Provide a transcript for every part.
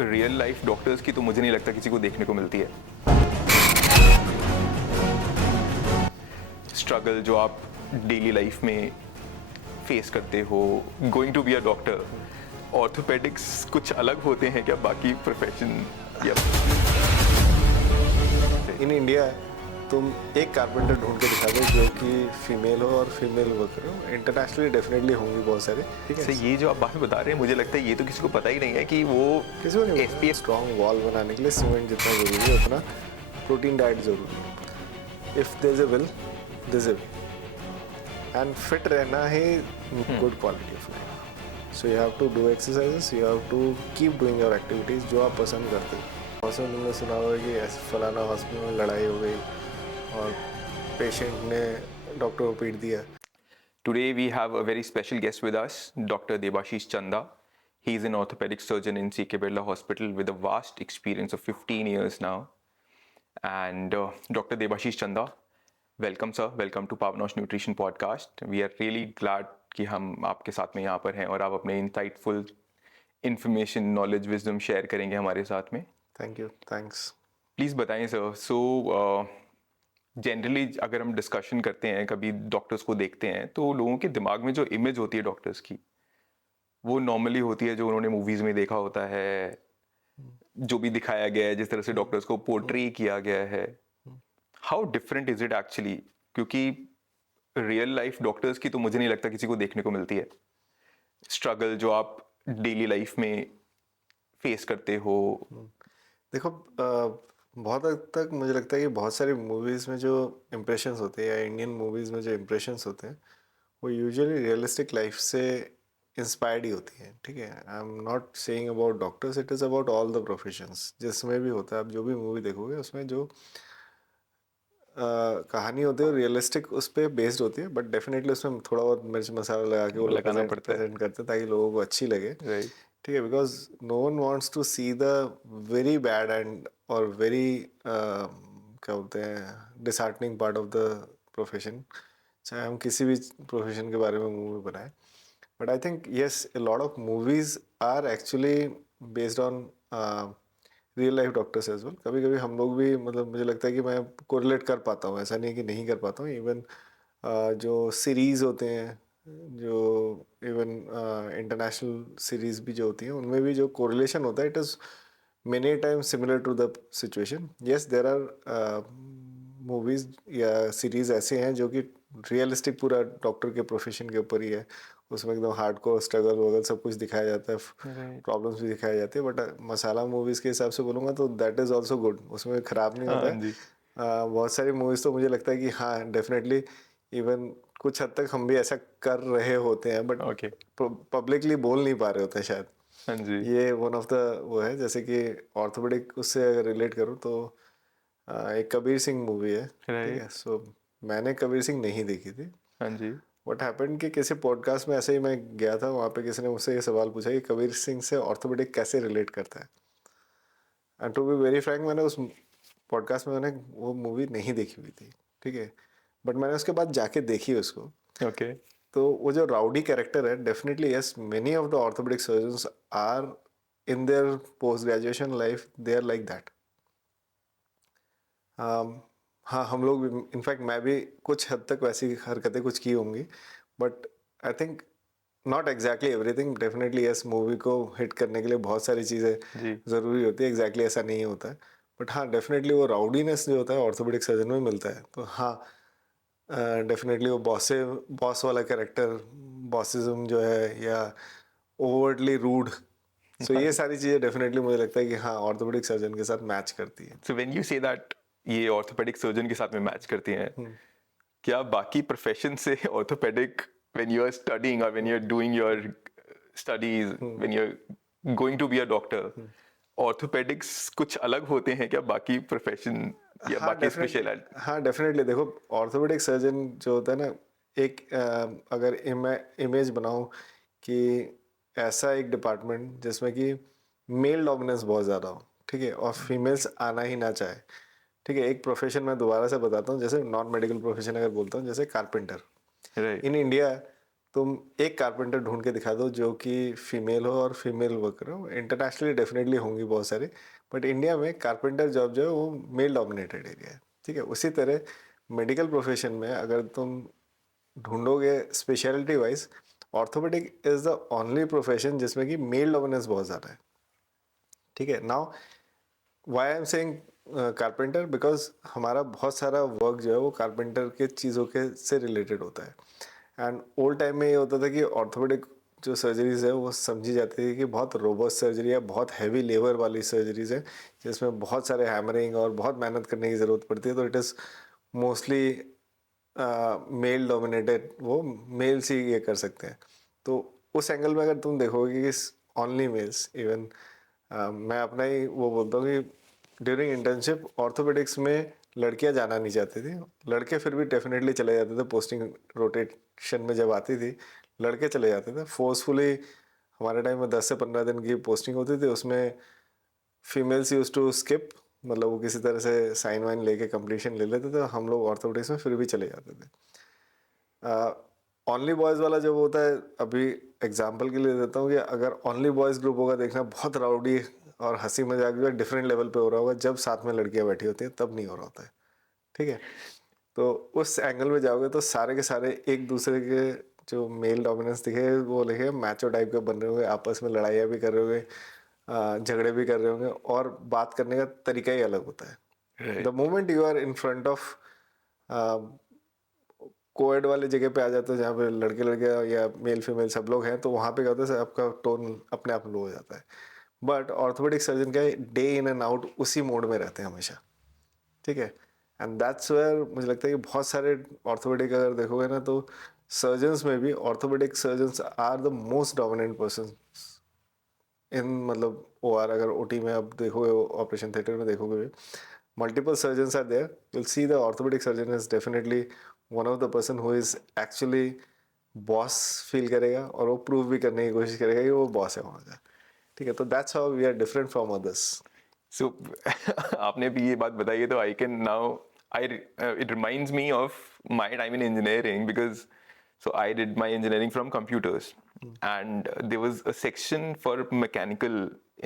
Real life doctors की तो मुझे नहीं लगता किसी को देखने को मिलती है। स्ट्रगल जो आप डेली लाइफ में फेस करते हो, going to be a doctor, orthopaedics कुछ अलग होते हैं क्या बाकी प्रोफेशन या इन इंडिया तुम एक कारपेंटर ढूंढ के दिखा दो जो कि फीमेल हो और फीमेल वर्कर हो। इंटरनेशनली डेफिनेटली होंगी बहुत सारे, ठीक है। से ये जो आप बात बता रहे हैं मुझे लगता है ये तो किसी को पता ही नहीं है कि वो किसी को नहीं पता। SPF स्ट्रॉन्ग वॉल बनाने के लिए सीमेंट जितना जरूरी है उतना प्रोटीन डाइट जरूरी है। If there is a will there is a way, and fit रहना ही good quality of life. So you have to do exercises, you have to keep doing your activities जो आप पसंद करते हो। हॉस्पिटल तुमने सुना होगा कि ऐसे फलाना हॉस्पिटल में लड़ाई हो गई और पेशेंट ने डॉक्टर को पीट दिया। Today we have a very special guest with us, Dr. Debashish Chanda. He is an orthopedic surgeon in CK Birla Hospital with a vast experience of 15 years now. And Dr. Debashish Chanda, welcome sir, welcome to Pavnosh Nutrition Podcast. We are really glad कि हम आपके साथ में यहाँ पर हैं और आप अपने insightful information, knowledge, wisdom share करेंगे हमारे साथ में. Thank you, thanks. प्लीज़ बताएं सर। सो जनरली अगर हम डिस्कशन करते हैं, कभी डॉक्टर्स को देखते हैं, तो लोगों के दिमाग में जो इमेज होती है डॉक्टर्स की, वो नॉर्मली होती है जो उन्होंने मूवीज़ में देखा होता है, जो भी दिखाया गया है, जिस तरह से डॉक्टर्स को पोर्ट्रे किया गया है। How different is it actually? क्योंकि रियल लाइफ डॉक्टर्स की तो मुझे नहीं लगता किसी को देखने को मिलती है। स्ट्रगल जो आप डेली लाइफ में फेस करते हो। देखो, बहुत हद तक मुझे लगता है कि बहुत सारी मूवीज़ में जो इम्प्रेशंस होते हैं या इंडियन मूवीज़ में जो इम्प्रेशंस होते हैं वो यूजुअली रियलिस्टिक लाइफ से इंस्पायर्ड ही होती हैं, ठीक है। I am not saying about doctors, it is about all the professions. जिसमें भी होता है, आप जो भी मूवी देखोगे उसमें जो कहानी होती है रियलिस्टिक उस पर बेस्ड होती है, बट डेफिनेटली उसमें थोड़ा बहुत मिर्च मसाला लगा के वो लोग लगाना पड़ता है, प्रेजेंट करते हैं ताकि लोगों को अच्छी लगे, राइट? ठीक है। Because no one wants to see the very bad end और वेरी क्या बोलते हैं disheartening part of the profession, चाहे हम किसी भी प्रोफेशन के बारे में मूवी बनाएं। But I think yes, a lot of movies are actually based on real life doctors as well. कभी कभी हम लोग भी, मतलब मुझे लगता है कि मैं कोरिलेट कर पाता हूँ, ऐसा नहीं है कि नहीं कर पाता हूँ। इवन जो सीरीज़ होते हैं, जो इवन इंटरनेशनल सीरीज़ भी जो होती हैं, उनमें भी जो कोरिलेशन होता है, it is many time similar to the situation. Yes, there are movies या सीरीज़ ऐसे हैं जो कि रियलिस्टिक पूरा डॉक्टर के प्रोफेशन के ऊपर ही है। उसमें एकदम हार्डकोर स्ट्रगल वगल सब कुछ दिखाया जाता है, राइट। प्रॉब्लम्स भी दिखाई जाती है। बट मसाला मूवीज़ के हिसाब से बोलूँगा तो दैट इज़ ऑल्सो गुड, उसमें ख़राब नहीं होता हाँ है। जी। बहुत सारी मूवीज़ तो मुझे लगता है कि हाँ डेफिनेटली, इवन कुछ हद तक हम भी ऐसा कर रहे होते हैं, बट ओके। पब्लिकली बोल नहीं पा रहे होते हैं शायद। हाँ जी। ये वन ऑफ द वो है, जैसे कि ऑर्थोपेडिक उससे अगर रिलेट करूँ तो एक कबीर सिंह मूवी है, ठीक है। राइट। सो मैंने कबीर सिंह नहीं देखी थी। हाँ जी। व्हाट हैपेंड कि किसी पॉडकास्ट में ऐसे ही मैं गया था, वहाँ पे किसी ने मुझसे ये सवाल पूछा कि कबीर सिंह से ऑर्थोपेडिक कैसे रिलेट करता है। And to be very frank, मैंने उस पॉडकास्ट में मैंने वो मूवी नहीं देखी हुई थी, ठीक है। बट मैंने उसके बाद जाके देखी उसको। ओके। तो वो जो राउडी कैरेक्टर है, definitely yes, many of the orthopaedic surgeons are in their post graduation life they are like that. हाँ, हम लोग भी, इनफैक्ट मैं भी कुछ हद तक वैसी हरकतें कुछ की होंगी, but I think not exactly everything. Definitely yes, movie को हिट करने के लिए बहुत सारी चीज़ें जी। ज़रूरी होती है, एग्जैक्टली ऐसा नहीं होता है। बट हाँ, डेफिनेटली वो राउडीनेस जो होता है ऑर्थोपेडिक सर्जन में मिलता है। तो हाँ, डेफिनेटली वो बॉस वाला कैरेक्टर, बॉसिज्म जो है, या ओवरटली रूड, सो ये सारी चीज़ें डेफिनेटली मुझे लगता है कि हाँ ऑर्थोपेडिक सर्जन के साथ मैच करती है। So when you say that ये ऑर्थोपेडिक सर्जन के साथ में मैच करती हैं, क्या बाकी प्रोफेशन से orthopaedic when you are studying और when you are doing your studies, when you are going to be a doctor, orthopaedics कुछ अलग होते हैं क्या बाकी प्रोफेशन या हाँ बाकी डेफिनेटली, स्पेशलिटी? हाँ डेफिनेटली। देखो, ऑर्थोपेडिक सर्जन जो होता है ना, एक अगर इमेज बनाऊं कि ऐसा एक डिपार्टमेंट जिसमें कि मेल डोमिनेंस बहुत ज़्यादा हो, ठीक है, और फीमेल्स आना ही ना चाहे, ठीक है। एक प्रोफेशन मैं दोबारा से बताता हूँ, जैसे नॉन मेडिकल प्रोफेशन अगर बोलता हूँ, जैसे कारपेंटर राइट। इन इंडिया, तुम एक कारपेंटर ढूंढ के दिखा दो जो कि फीमेल हो और फीमेल वर्कर हो, इंटरनेशनली डेफिनेटली होंगी बहुत सारी, बट इंडिया में कारपेंटर जॉब जो है वो मेल डोमिनेटेड एरिया है। ठीक है, उसी तरह मेडिकल प्रोफेशन में अगर तुम ढूंढोगे speciality wise, orthopaedic is the only profession जिसमें कि मेल डोमिनेंस बहुत ज़्यादा है। ठीक है, now why I am saying carpenter, because हमारा बहुत सारा वर्क जो है वो कारपेंटर के चीज़ों के से रिलेटेड होता है। एंड ओल्ड टाइम में ये होता था कि ऑर्थोपेडिक जो सर्जरीज है वो समझी जाती है कि बहुत रोबस्ट सर्जरी है, बहुत हैवी लेबर वाली सर्जरीज है जिसमें बहुत सारे हैमरिंग और बहुत मेहनत करने की ज़रूरत पड़ती है, तो it is mostly male dominated, वो मेल्स ही ये कर सकते हैं। तो उस एंगल में अगर तुम देखोगे कि ओनली मेल्स, इवन मैं अपना ही वो बोलता हूँ कि ड्यूरिंग इंटर्नशिप ऑर्थोपेडिक्स में लड़कियां जाना नहीं चाहती थी, लड़के फिर भी डेफिनेटली चले जाते थे, पोस्टिंग रोटेशन में जब आती थी लड़के चले जाते थे फोर्सफुली। हमारे टाइम में 10 से 15 दिन की पोस्टिंग होती थी, उसमें फीमेल्स यूज टू स्किप, मतलब वो किसी तरह से साइन वाइन लेके कंप्लीशन ले लेते थे, हम लोग ऑर्थोपेडिक्स में फिर भी चले जाते थे। ओनली बॉयज़ वाला जब होता है, अभी एग्जांपल के लिए देता हूँ कि अगर ओनली बॉयज़ ग्रुप होगा, देखना बहुत राउडी और हंसी मजाक जो है डिफरेंट लेवल पे हो रहा होगा, जब साथ में लड़कियां बैठी होती हैं तब नहीं हो रहा होता है। ठीक है, तो उस एंगल में जाओगे तो सारे के सारे एक दूसरे के जो मेल डोमिनेंस दिखे वो लिखे मैचो टाइप के बन रहे होंगे, आपस में लड़ाइयाँ भी कर रहे होंगे, झगड़े भी कर रहे होंगे, और बात करने का तरीका ही अलग होता है। The right. Moment you are in front of coed वाले जगह पे आ जाते हो जहाँ पे लड़के लड़के या मेल फीमेल सब लोग हैं, तो वहाँ पे क्या होता है आपका टोन अपने आप लो हो जाता है। बट ऑर्थोपेडिक सर्जन क्या है, डे इन एंड आउट उसी मोड में रहते हैं हमेशा। ठीक है, एंड दैट्स वेयर मुझे लगता है कि बहुत सारे ऑर्थोपेडिक अगर देखोगे ना, तो सर्जन्स में भी orthopaedic surgeons are the most dominant person in, मतलब ओ आर, अगर ओ टी में आप देखोगे, ऑपरेशन थिएटर में देखोगे भी, multiple surgeons are there, you'll see the orthopedic surgeon is definitely one of the person who is actually boss feel करेगा और वो प्रूव भी करने की कोशिश करेगा कि वो बॉस है वहाँ का। ठीक है, तो that's how we are different from others. So आपने भी ये बात बताई है तो I can now I it reminds me of my time in engineering because so I did my engineering from computers and there was a section for mechanical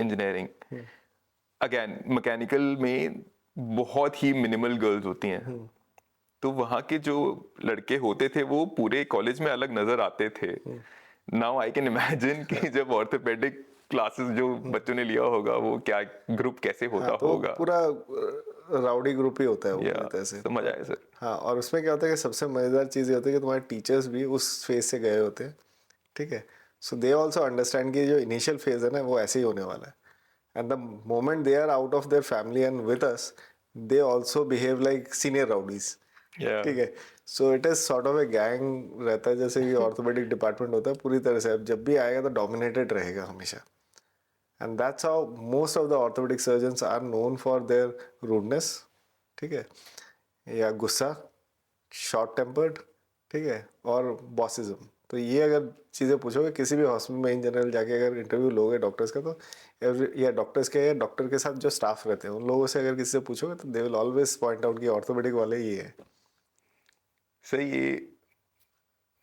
engineering. Again mechanical में बहुत ही minimal girls होती हैं, तो वहाँ के जो लड़के होते थे वो पूरे कॉलेज में अलग नजर आते थे। नाउ आई कैन इमेजिन कि जब ऑर्थोपेडिक क्लासेस जो बच्चों ने लिया होगा वो क्या ग्रुप कैसे हाँ, होता तो होगा। पूरा राउडी ग्रुप ही होता है वो या पूरी तरह से। समझ आया सर। हाँ, और उसमें क्या होता है कि सबसे मज़ेदार चीज़ ये होती है कि तुम्हारे टीचर्स भी उस फेज से गए होते हैं। ठीक है, सो दे ऑल्सो अंडरस्टैंड कि जो इनिशियल फेज है ना वो ऐसे ही होने वाला है, and the moment they are out of their family and with us, they also behave like senior rowdies. या ठीक है, so it is sort of a gang रहता है, जैसे कि ऑर्थोपेडिक डिपार्टमेंट होता है पूरी तरह से, अब जब भी आएगा तो डोमिनेटेड रहेगा हमेशा। And that's how most of the orthopaedic surgeons are known for their rudeness. ठीक है, या गुस्सा, शॉर्ट टेम्पर्ड, ठीक है, और बॉसिज्म। तो ये अगर चीज़ें पूछोगे किसी भी हॉस्पिटल में इन जनरल जाके अगर इंटरव्यू लोगे डॉक्टर्स का, तो या डॉक्टर्स के या डॉक्टर के साथ जो स्टाफ रहते हैं उन लोगों से अगर किसी से पूछोगे तो they will always point out कि ऑर्थोपेडिक वाले ये है। सही ये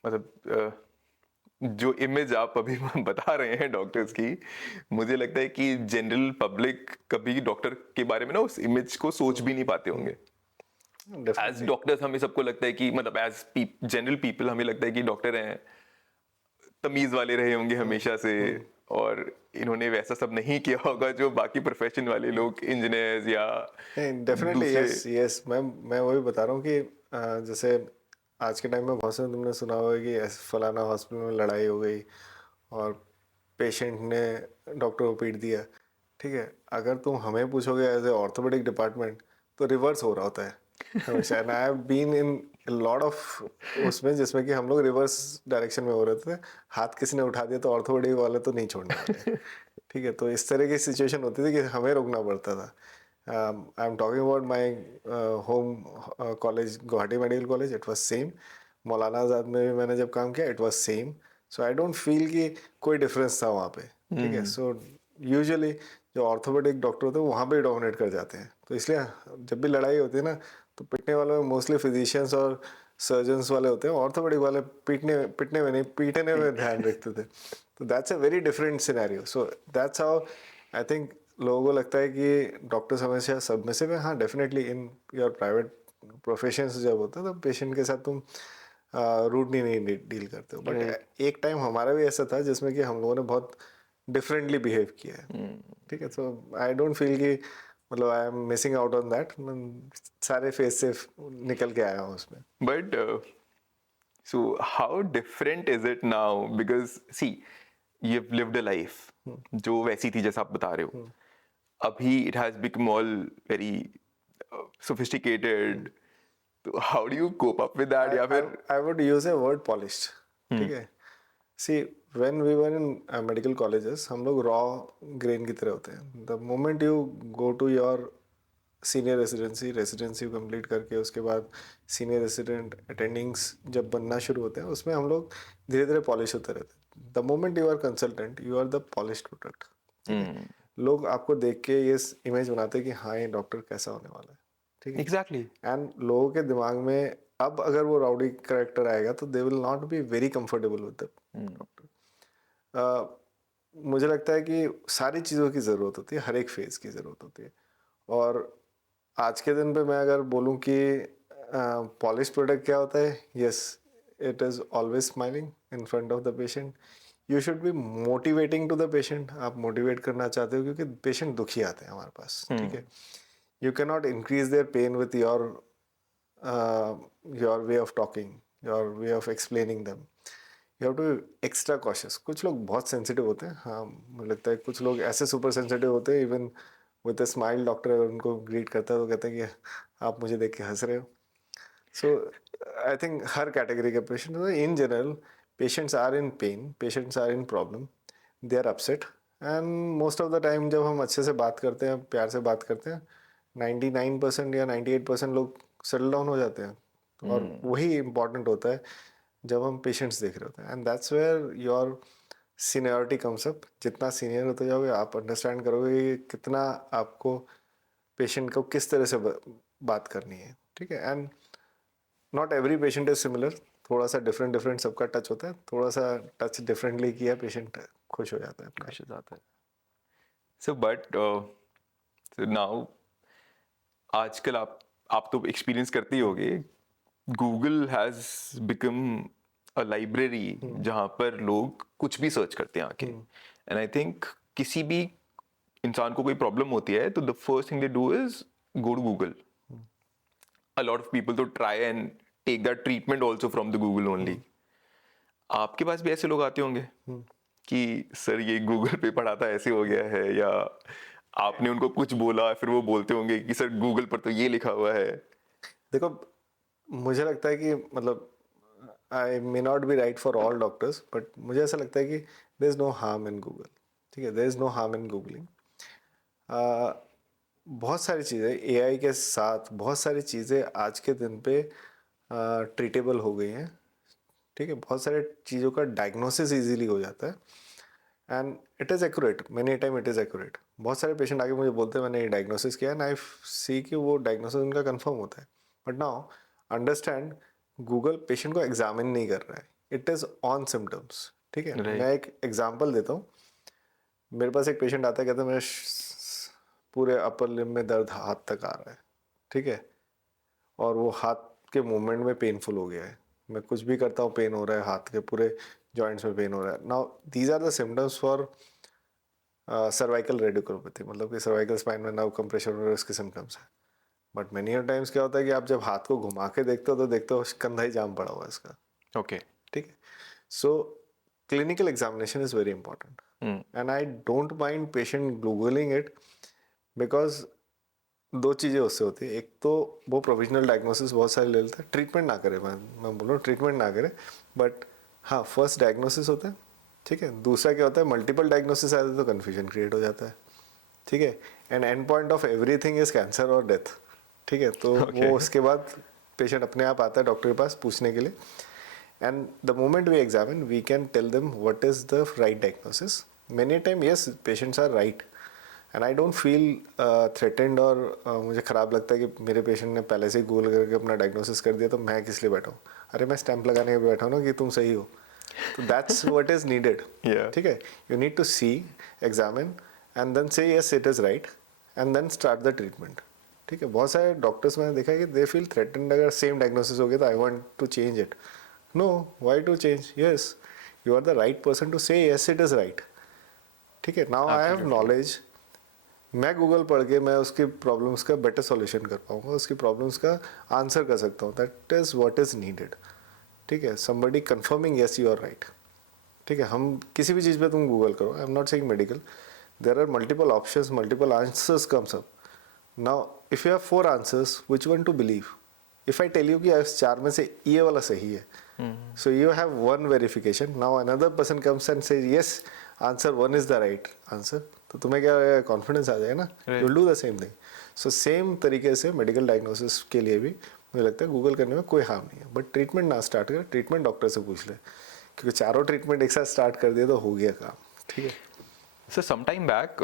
मतलब जो इमेज आप अभी बता रहे हैं डॉक्टर्स की, मुझे लगता है कि जनरल पब्लिक कभी डॉक्टर के बारे में ना उस इमेज को सोच भी नहीं पाते होंगे। As definitely. डॉक्टर्स हमें सबको लगता है कि मतलब एज जनरल पीपल हमें लगता है कि डॉक्टर हैं, तमीज वाले रहे होंगे हमेशा से, और इन्होंने वैसा सब नहीं किया होगा जो बाकी प्रोफेशन वाले लोग इंजीनियर्स या नहीं, डेफिनेटली, दूसरे। यस यस, मैं वही बता रहा हूँ कि जैसे आज के टाइम में बहुत से तुमने सुना होगा कि फलाना हॉस्पिटल में लड़ाई हो गई और पेशेंट ने डॉक्टर को पीट दिया। ठीक है, अगर तुम हमें पूछोगे एज ए ऑर्थोपेडिक डिपार्टमेंट, तो रिवर्स हो रहा होता है हमेशा, and I have been in lot of उसमें जिसमें कि हम लोग रिवर्स डायरेक्शन में हो रहे थे, हाथ किसी ने उठा दिया तो ऑर्थोपेडिक वाले तो नहीं छोड़ने वाले। ठीक है, तो इस तरह की सिचुएशन होती थी कि हमें रुकना पड़ता था। I am talking about my home college, Guwahati medical college, it was same. मौलाना आज़ाद में भी मैंने जब काम किया, it was same. So I don't feel कि कोई डिफरेंस था वहाँ पे। ठीक है, सो यूजुअली जो ऑर्थोपेडिक डॉक्टर होते हैं वहाँ पे डोमिनेट कर जाते हैं, तो इसलिए जब भी लड़ाई होती है ना, तो पिटने वालों में मोस्टली फिजिशियंस और सर्जन्स वाले होते हैं, ऑर्थोपेडिक वाले पिटने में नहीं, पीटने में ध्यान रखते थे. तो that's a very different scenario. So that's how I think लोगों को लगता है कि डॉक्टर्स हमेशा सबमिसिव है. हाँ, definitely in your private professions जब होता है तो पेशेंट के साथ तुम रूडली नहीं डील करते हो. Right. बट एक टाइम हमारा भी ऐसा था जिसमें कि हम लोगों ने बहुत डिफरेंटली बिहेव किया है. ठीक है. सो आई डोंट फील कि मतलब I am missing out on that. सारे फेस से निकल के आया हूँ उसमें. But so how different is it now? Because see, you've lived a life जो वैसी थी जैसा आप बता रहे हो. अभी it has become all very sophisticated. तो how do you cope up with that? या फिर I would use a word polished. ठीक है. See, when we were in medical colleges, हम लोग raw grain की तरह होते हैं. The moment you go to your senior residency complete करके उसके बाद senior resident attendings जब बनना शुरू होते हैं, उसमें हम लोग धीरे धीरे पॉलिश होते रहते हैं. The moment you are consultant, you are the polished product. ठीक है. लोग आपको देख के ये इमेज बनाते हैं कि हाँ, ये डॉक्टर कैसा होने वाला है. ठीक है. Exactly. एंड लोगों के दिमाग में अब अगर वो राउडी करेक्टर आएगा तो दे will not be very comfortable with the doctor. मुझे लगता है कि सारी चीज़ों की ज़रूरत होती है, हर एक फेज की ज़रूरत होती है. और आज के दिन पे मैं अगर बोलूँ कि पॉलिश प्रोडक्ट क्या होता है, yes, it is always smiling in front of the patient. You should be motivating to the patient. आप मोटिवेट करना चाहते हो क्योंकि पेशेंट दुखी आते हैं हमारे पास. ठीक है. You cannot increase their pain with your way of talking, your way of explaining them. You have to be extra cautious. कुछ लोग बहुत सेंसिटिव होते हैं. हाँ, मुझे लगता है कुछ लोग ऐसे सुपर सेंसिटिव होते हैं. Even with a smile doctor अगर उनको ग्रीट करता है तो कहते हैं कि आप मुझे देख के हंस रहे हो. सो आई थिंक हर कैटेगरी के patient, in general patients are in pain, patients are in problem, they are upset. And most of the time जब हम अच्छे से बात करते हैं, प्यार से बात करते हैं, 99% या 98% लोग सेटल डाउन हो जाते हैं. और वही इम्पॉर्टेंट होता है जब हम पेशेंट्स देख रहे होते हैं. And that's where your seniority comes up. जितना सीनियर होते जाओगे आप अंडरस्टैंड करोगे कि कितना आपको पेशेंट को किस तरह से बात करनी है. ठीक है. And not every patient is similar. थोड़ा सा डिफरेंट सबका टच होता है. थोड़ा सा टच डिफरेंटली किया पेशेंट खुश हो जाता है. खुश हो जाता है. So but so now आजकल आप तो एक्सपीरियंस करते ही होगे. Google has become a library जहाँ पर लोग कुछ भी सर्च करते हैं आके. एंड आई थिंक किसी भी इंसान को कोई प्रॉब्लम होती है तो the first thing they do is go to Google. A lot of people तो try and take that treatment also from the Google only. आपके पास भी ऐसे लोग आते होंगे कि सर ये गूगल पे पढ़ा था ऐसे हो गया है, या आपने उनको कुछ बोला फिर वो बोलते होंगे कि सर गूगल पर तो ये लिखा हुआ है. देखो, मुझे लगता है कि मतलब I may not be right for all doctors, but मुझे ऐसा लगता है कि there is no harm in Google. ठीक है. There is no harm in googling. बहुत सारी चीज़ें एआई के साथ, बहुत सारी चीज़ें आज के दिन पे ट्रीटेबल हो गई हैं. ठीक है. बहुत सारे चीज़ों का डायग्नोसिस इजीली हो जाता है and it is accurate. Many time it is accurate. बहुत सारे पेशेंट आके मुझे बोलते हैं मैंने ये डायग्नोसिस किया एंड आई सी कि वो डायग्नोसिस उनका कंफर्म होता है. But now understand, Google patient को एग्जामिन नहीं कर रहा है. It is on symptoms. ठीक है. Right. मैं एक एग्जाम्पल देता हूँ. मेरे पास एक पेशेंट आता है, कहता है मेरे पूरे अपर लिम्ब में दर्द हाथ तक आ रहा है. ठीक है. और वो हाथ के मूवमेंट में पेनफुल हो गया है. मैं कुछ भी करता हूँ पेन हो रहा है, हाथ के पूरे जॉइंट्स में पेन हो रहा है. Now these are the symptoms for cervical radiculopathy. मतलब कि सर्वाइकल स्पाइन में नर्व कंप्रेशन और इसके सिम्टम्स है. बट मेनी टाइम्स क्या होता है कि आप जब हाथ को घुमा के देखते हो तो देखते हो कंधा ही जाम पड़ा हुआ है इसका. ओके. ठीक है. So clinical examination is very important and I don't mind patient googling it, because दो चीज़ें उससे होती है. एक तो वो प्रोविजनल डायग्नोसिस बहुत सारे ले लेता है. ट्रीटमेंट ना करे, मैं बोल रहा हूँ ट्रीटमेंट ना करे, बट हाँ फर्स्ट डायग्नोसिस होता है. ठीक है. दूसरा क्या होता है, मल्टीपल डायग्नोसिस आते तो कन्फ्यूजन क्रिएट हो जाता है. ठीक है. And and point of everything is cancer और डेथ. ठीक है. तो वो उसके बाद पेशेंट अपने आप आता है डॉक्टर के पास पूछने के लिए. And the moment we examine we can tell them what is the right diagnosis. Many time yes patients are right, and I don't feel threatened और मुझे ख़राब लगता है कि मेरे पेशेंट ने पहले से ही गूगल करके अपना डायग्नोसिस कर दिया तो मैं किस लिए बैठा हूँ. अरे मैं स्टैंप लगाने के बैठा हूँ ना कि तुम सही हो. तो that's what is needed. Yeah. ठीक है, you need to see, examine and then say yes it is right and then start the treatment. ठीक है, बहुत सारे डॉक्टर्स मैंने देखा है कि दे फील थ्रेटेंड अगर सेम डायग्नोसिस हो गया तो I want to change it. No, why to change? Yes, you are the right person to say yes it is right. ठीक है, नाउ आई हैव नॉलेज. मैं गूगल पढ़ के मैं उसकी प्रॉब्लम्स का बेटर सॉल्यूशन कर पाऊंगा, उसकी प्रॉब्लम्स का आंसर कर सकता हूँ. That is what is needed. ठीक है, somebody confirming yes you are right. ठीक है, हम किसी भी चीज़ पे तुम गूगल करो, I am not saying medical, there are multiple options, multiple answers comes up. Now if you have 4 answers, which one to believe? If I tell you कि इस 4 में से ये वाला सही है, so you have one verification. Now another person comes and says yes, answer 1 is the right answer. तो तुम्हें क्या कॉन्फिडेंस आ जाएगा ना, you will do the same thing. So same तरीके से मेडिकल डायग्नोसिस के लिए भी मुझे लगता है गूगल करने में कोई हार्म नहीं है. बट ट्रीटमेंट ना स्टार्ट कर, ट्रीटमेंट डॉक्टर से पूछ ले, क्योंकि चारों ट्रीटमेंट एक साथ स्टार्ट कर दिए तो हो गया काम. ठीक है. सर सम टाइम बैक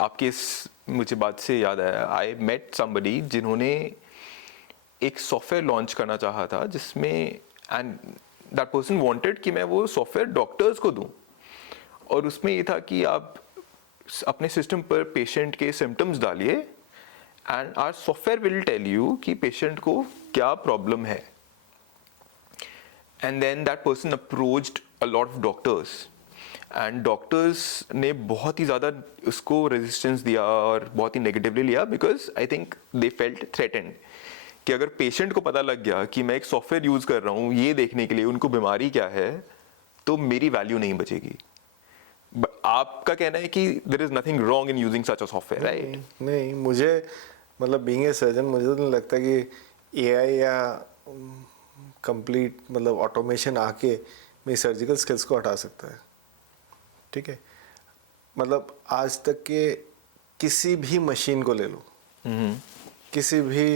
आपके इस मुझे बात से याद आया, आई मेट समबडी जिन्होंने एक सॉफ्टवेयर लॉन्च करना चाहा था जिसमें, एंड दैट पर्सन वांटेड कि मैं वो सॉफ्टवेयर डॉक्टर्स को दूं, और उसमें ये था कि आप अपने सिस्टम पर पेशेंट के सिम्टम्स डालिए and our software will tell you कि पेशेंट को क्या प्रॉब्लम है. And then that person approached a lot of doctors, and doctors ने बहुत ही ज़्यादा उसको रेजिस्टेंस दिया और बहुत ही नेगेटिवली लिया, because I think they felt threatened कि अगर पेशेंट को पता लग गया कि मैं एक सॉफ्टवेयर यूज़ कर रहा हूँ ये देखने के लिए उनको बीमारी क्या है, तो मेरी वैल्यू नहीं बचेगी. आपका कहना है कि there is nothing wrong in using such a software, right? नहीं, मुझे मतलब बीइंग ए सर्जन मुझे तो नहीं लगता कि एआई या कंप्लीट मतलब ऑटोमेशन आके मेरी सर्जिकल स्किल्स को हटा सकता है. ठीक है, मतलब आज तक के किसी भी मशीन को ले लो, किसी भी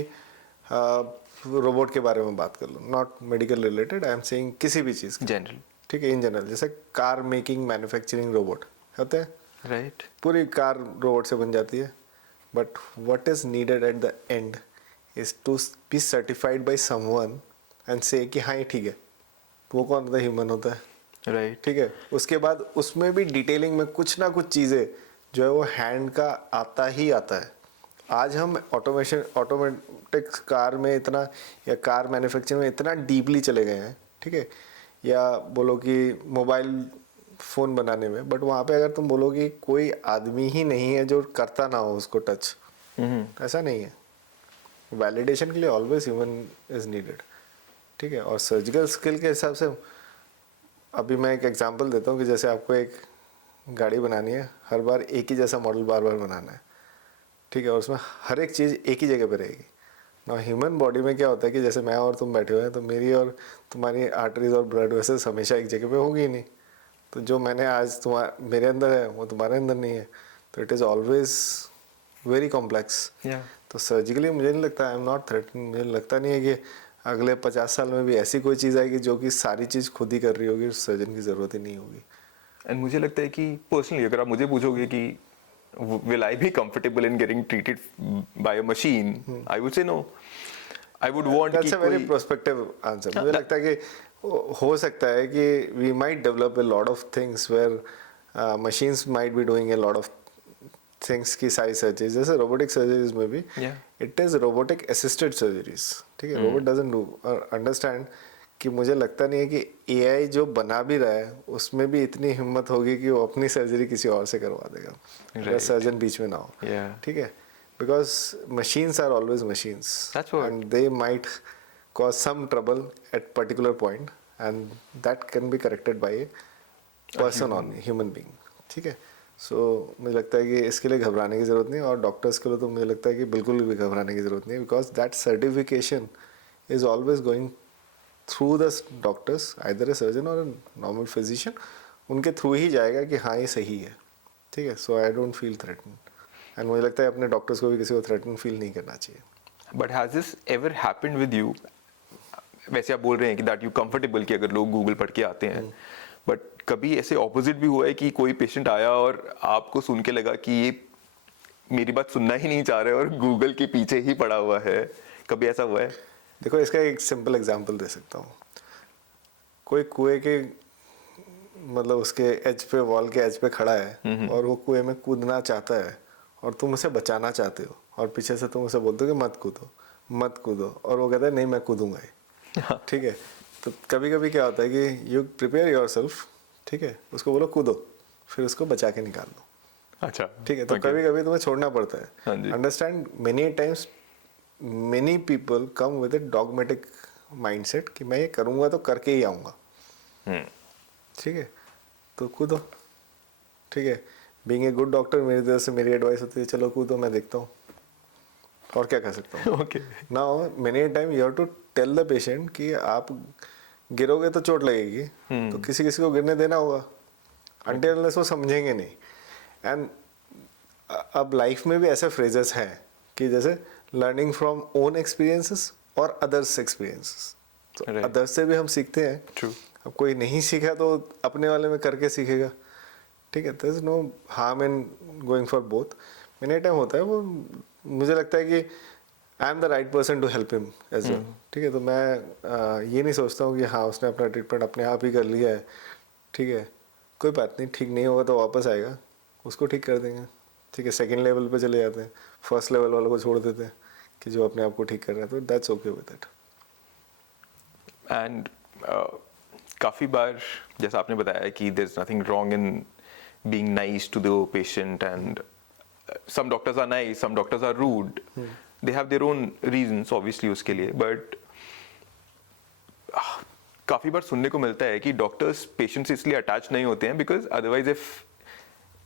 रोबोट के बारे में बात कर लो, not medical related, I am saying किसी भी चीज़ जनरल. ठीक है, इन जनरल, जैसे कार मेकिंग मैन्युफैक्चरिंग रोबोट होते हैं, राइट. पूरी कार रोबोट से बन जाती है. But what is needed at the end is to be certified by someone and say कि हाँ ये ठीक है. वो कौन होता है? ह्यूमन होता है. राइट. ठीक है, उसके बाद उसमें भी डिटेलिंग में कुछ ना कुछ चीज़ें जो है वो हैंड का आता ही आता है. आज हम ऑटोमेटिक कार में इतना, या कार मैन्युफैक्चरिंग में इतना डीपली चले गए हैं. ठीक है, या बोलो कि मोबाइल फ़ोन बनाने में, बट वहाँ पे अगर तुम बोलो कि कोई आदमी ही नहीं है जो करता ना हो उसको टच, ऐसा नहीं है. वैलिडेशन के लिए ऑलवेज ह्यूमन इज़ नीडेड. ठीक है, और सर्जिकल स्किल के हिसाब से अभी मैं एक एग्जांपल देता हूँ कि जैसे आपको एक गाड़ी बनानी है, हर बार एक ही जैसा मॉडल बार बार बनाना है. ठीक है, और उसमें हर एक चीज़ एक ही जगह पे रहेगी ना. ह्यूमन बॉडी में क्या होता है कि जैसे मैं और तुम बैठे हुए हैं तो मेरी और तुम्हारी आर्टरीज और ब्लड वेसल्स हमेशा एक जगह पे होगी ही नहीं. तो जो मैंने आज मेरे अंदर है वो तुम्हारे अंदर नहीं है. तो it is always very complex. तो सर्जिकली मुझे नहीं लगता, आई एम नॉट थ्रेटन, मुझे लगता नहीं है कि अगले 50 साल में भी ऐसी कोई चीज़ आएगी जो कि सारी चीज़ खुद ही कर रही होगी, सर्जन की ज़रूरत ही नहीं होगी. एंड मुझे लगता है कि पर्सनली अगर आप मुझे पूछोगे कि will I be comfortable in getting treated by a machine, I would say no. I would want That's कि a very कोई prospective answer. मुझे लगता है कि हो सकता है कि we might develop a lot of things where machines might be doing a lot of things की सारी सर्जरीज, जैसे रोबोटिक सर्जरीज में भी it is robotic assisted surgeries. ठीक है, robot doesn't do understand कि मुझे लगता नहीं है कि एआई जो बना भी रहा है उसमें भी इतनी हिम्मत होगी कि वो अपनी सर्जरी किसी और से करवा देगा अगर सर्जन बीच में ना हो. ठीक है, because machines are always machines and they might cause some trouble at particular point and that can be corrected by a person on human being. ठीक है, सो मुझे लगता है कि इसके लिए घबराने की ज़रूरत नहीं, और डॉक्टर्स के लिए तो मुझे लगता है कि बिल्कुल भी घबराने की ज़रूरत नहीं, because that certification is always going through the doctors, either a surgeon और नॉर्मल फिजिशियन, उनके थ्रू ही जाएगा कि हाँ ये सही है. ठीक है, so I don't feel threaten, and मुझे लगता है अपने डॉक्टर्स को भी किसी को थ्रेटन फील नहीं करना चाहिए. But has this ever happened with you? वैसे आप बोल रहे हैं कि दैट यू कंफर्टेबल कि अगर लोग गूगल पढ़ के आते हैं, बट कभी ऐसे ऑपोजिट भी हुआ है कि कोई पेशेंट आया और आपको सुन के लगा कि ये मेरी बात सुनना ही नहीं चाह रहा है और गूगल के पीछे ही पड़ा हुआ है? कभी ऐसा हुआ है? देखो, इसका एक सिंपल एग्जांपल दे सकता हूँ। कोई कुएं के मतलब उसके एज पे, वॉल के एज पे खड़ा है और वो कुएं में कूदना चाहता है और तुम उसे बचाना चाहते हो और पीछे से तुम उसे बोलते हो कि मत कूदो मत कूदो, और वो कहता है नहीं मैं कूदूंगा ही। ठीक है, तो कभी कभी क्या होता है कि यू प्रिपेयर योरसेल्फ, ठीक है, उसको बोलो कूदो, फिर उसको बचा के निकाल दो। अच्छा, ठीक है, तो okay. कभी कभी तुम्हें छोड़ना पड़ता हाँ है। जी। Understand, many times many people come with a dogmatic mindset कि मैं ये करूँगा तो करके ही आऊँगा। ठीक है, तो कूदो। ठीक है, बीइंग ए गुड डॉक्टर मेरी तरफ से मेरी एडवाइस होती है चलो कूदो, मैं देखता हूँ और क्या कर सकता हूँ। Okay. Now many time you have to tell the patient कि आप गिरोगे तो चोट लगेगी, तो किसी किसी को गिरने देना होगा, अनटिल अनलेस वो समझेंगे नहीं। एंड अब लाइफ में भी ऐसे फ्रेजेस हैं कि जैसे लर्निंग फ्रॉम ओन एक्सपीरियंसेस और अदर्स एक्सपीरियंसेस, तो Right. अदर्स से भी हम सीखते हैं। True. अब कोई नहीं सीखा तो अपने वाले में करके सीखेगा। ठीक है, there is no harm in going for both. Many time होता है वो, मुझे लगता है कि I am the right person to help him as well. ठीक है, तो मैं ये नहीं सोचता हूँ कि हाँ उसने अपना ट्रीटमेंट अपने आप ही कर लिया है, ठीक है, कोई बात नहीं, ठीक नहीं होगा तो वापस आएगा, उसको ठीक कर देंगे। ठीक है, सेकंड लेवल पे चले जाते हैं, फर्स्ट लेवल वालों को छोड़ देते हैं कि जो अपने आप को ठीक कर रहा है, तो that's okay with it. And काफ़ी बार जैसा आपने बताया कि there is nothing wrong in being nice to the patient, and some doctors are nice, some doctors are rude, they have their own reasons obviously उसके लिए, बट काफ़ी बार सुनने को मिलता है कि डॉक्टर्स पेशेंट से इसलिए अटैच नहीं होते हैं because otherwise if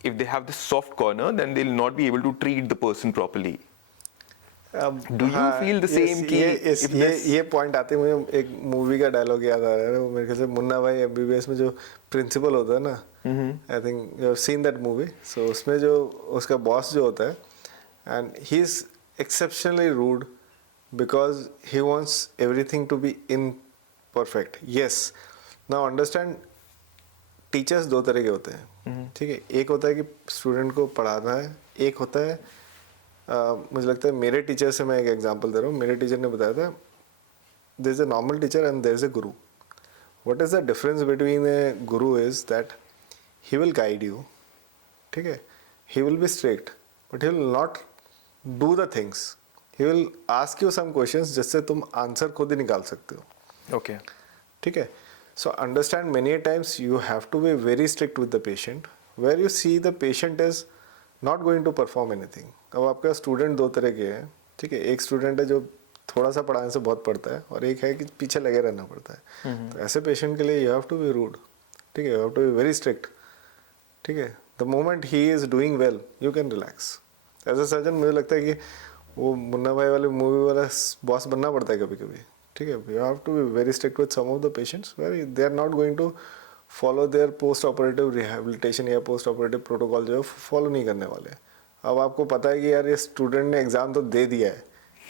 they have this soft corner then they will not be able to treat the person properly. अब Do you feel the same कि if this- ये पॉइंट आते हुए एक मूवी का डायलॉग याद आ रहा है, वो मेरे ख्याल से मुन्ना भाई एमबीबीएस में जो प्रिंसिपल होता है ना, I think you have seen that movie. So उसमें जो उसका बॉस जो होता है, and he is exceptionally rude because he wants everything to be in perfect. Yes, now understand, teachers दो तरह के होते हैं। ठीक है, एक होता है कि स्टूडेंट को पढ़ाना है, एक होता है मुझे लगता है मेरे टीचर से मैं एक एग्जांपल दे रहा हूँ। मेरे टीचर ने बताया था there is a normal teacher and there is a guru. What is the difference between a guru is that he will guide you, ठीक है, he will be strict but he will not do the things, he will ask you some questions जिससे तुम answer खुद ही निकाल सकते हो। Okay, ठीक है, so understand many times you have to be very strict with the patient where you see the patient is not going to perform anything. अब आपका स्टूडेंट दो तरह के हैं। ठीक है, एक स्टूडेंट है जो थोड़ा सा पढ़ाने से बहुत पढ़ता है और एक है कि पीछे लगे रहना पड़ता है। तो ऐसे पेशेंट के लिए you have to be rude. ठीक है, you have to be very strict. ठीक है, the moment he is doing well you can relax. As a surgeon मुझे लगता है कि वो मुन्ना भाई वाली मूवी वाला बॉस बनना पड़ता है कभी कभी। ठीक है, you have to be very strict with some of the patients where they are not going to follow their post operative rehabilitation या पोस्ट ऑपरेटिव प्रोटोकॉल जो है फॉलो नहीं करने वाले। अब आपको पता है कि यार ये स्टूडेंट ने एग्ज़ाम तो दे दिया है,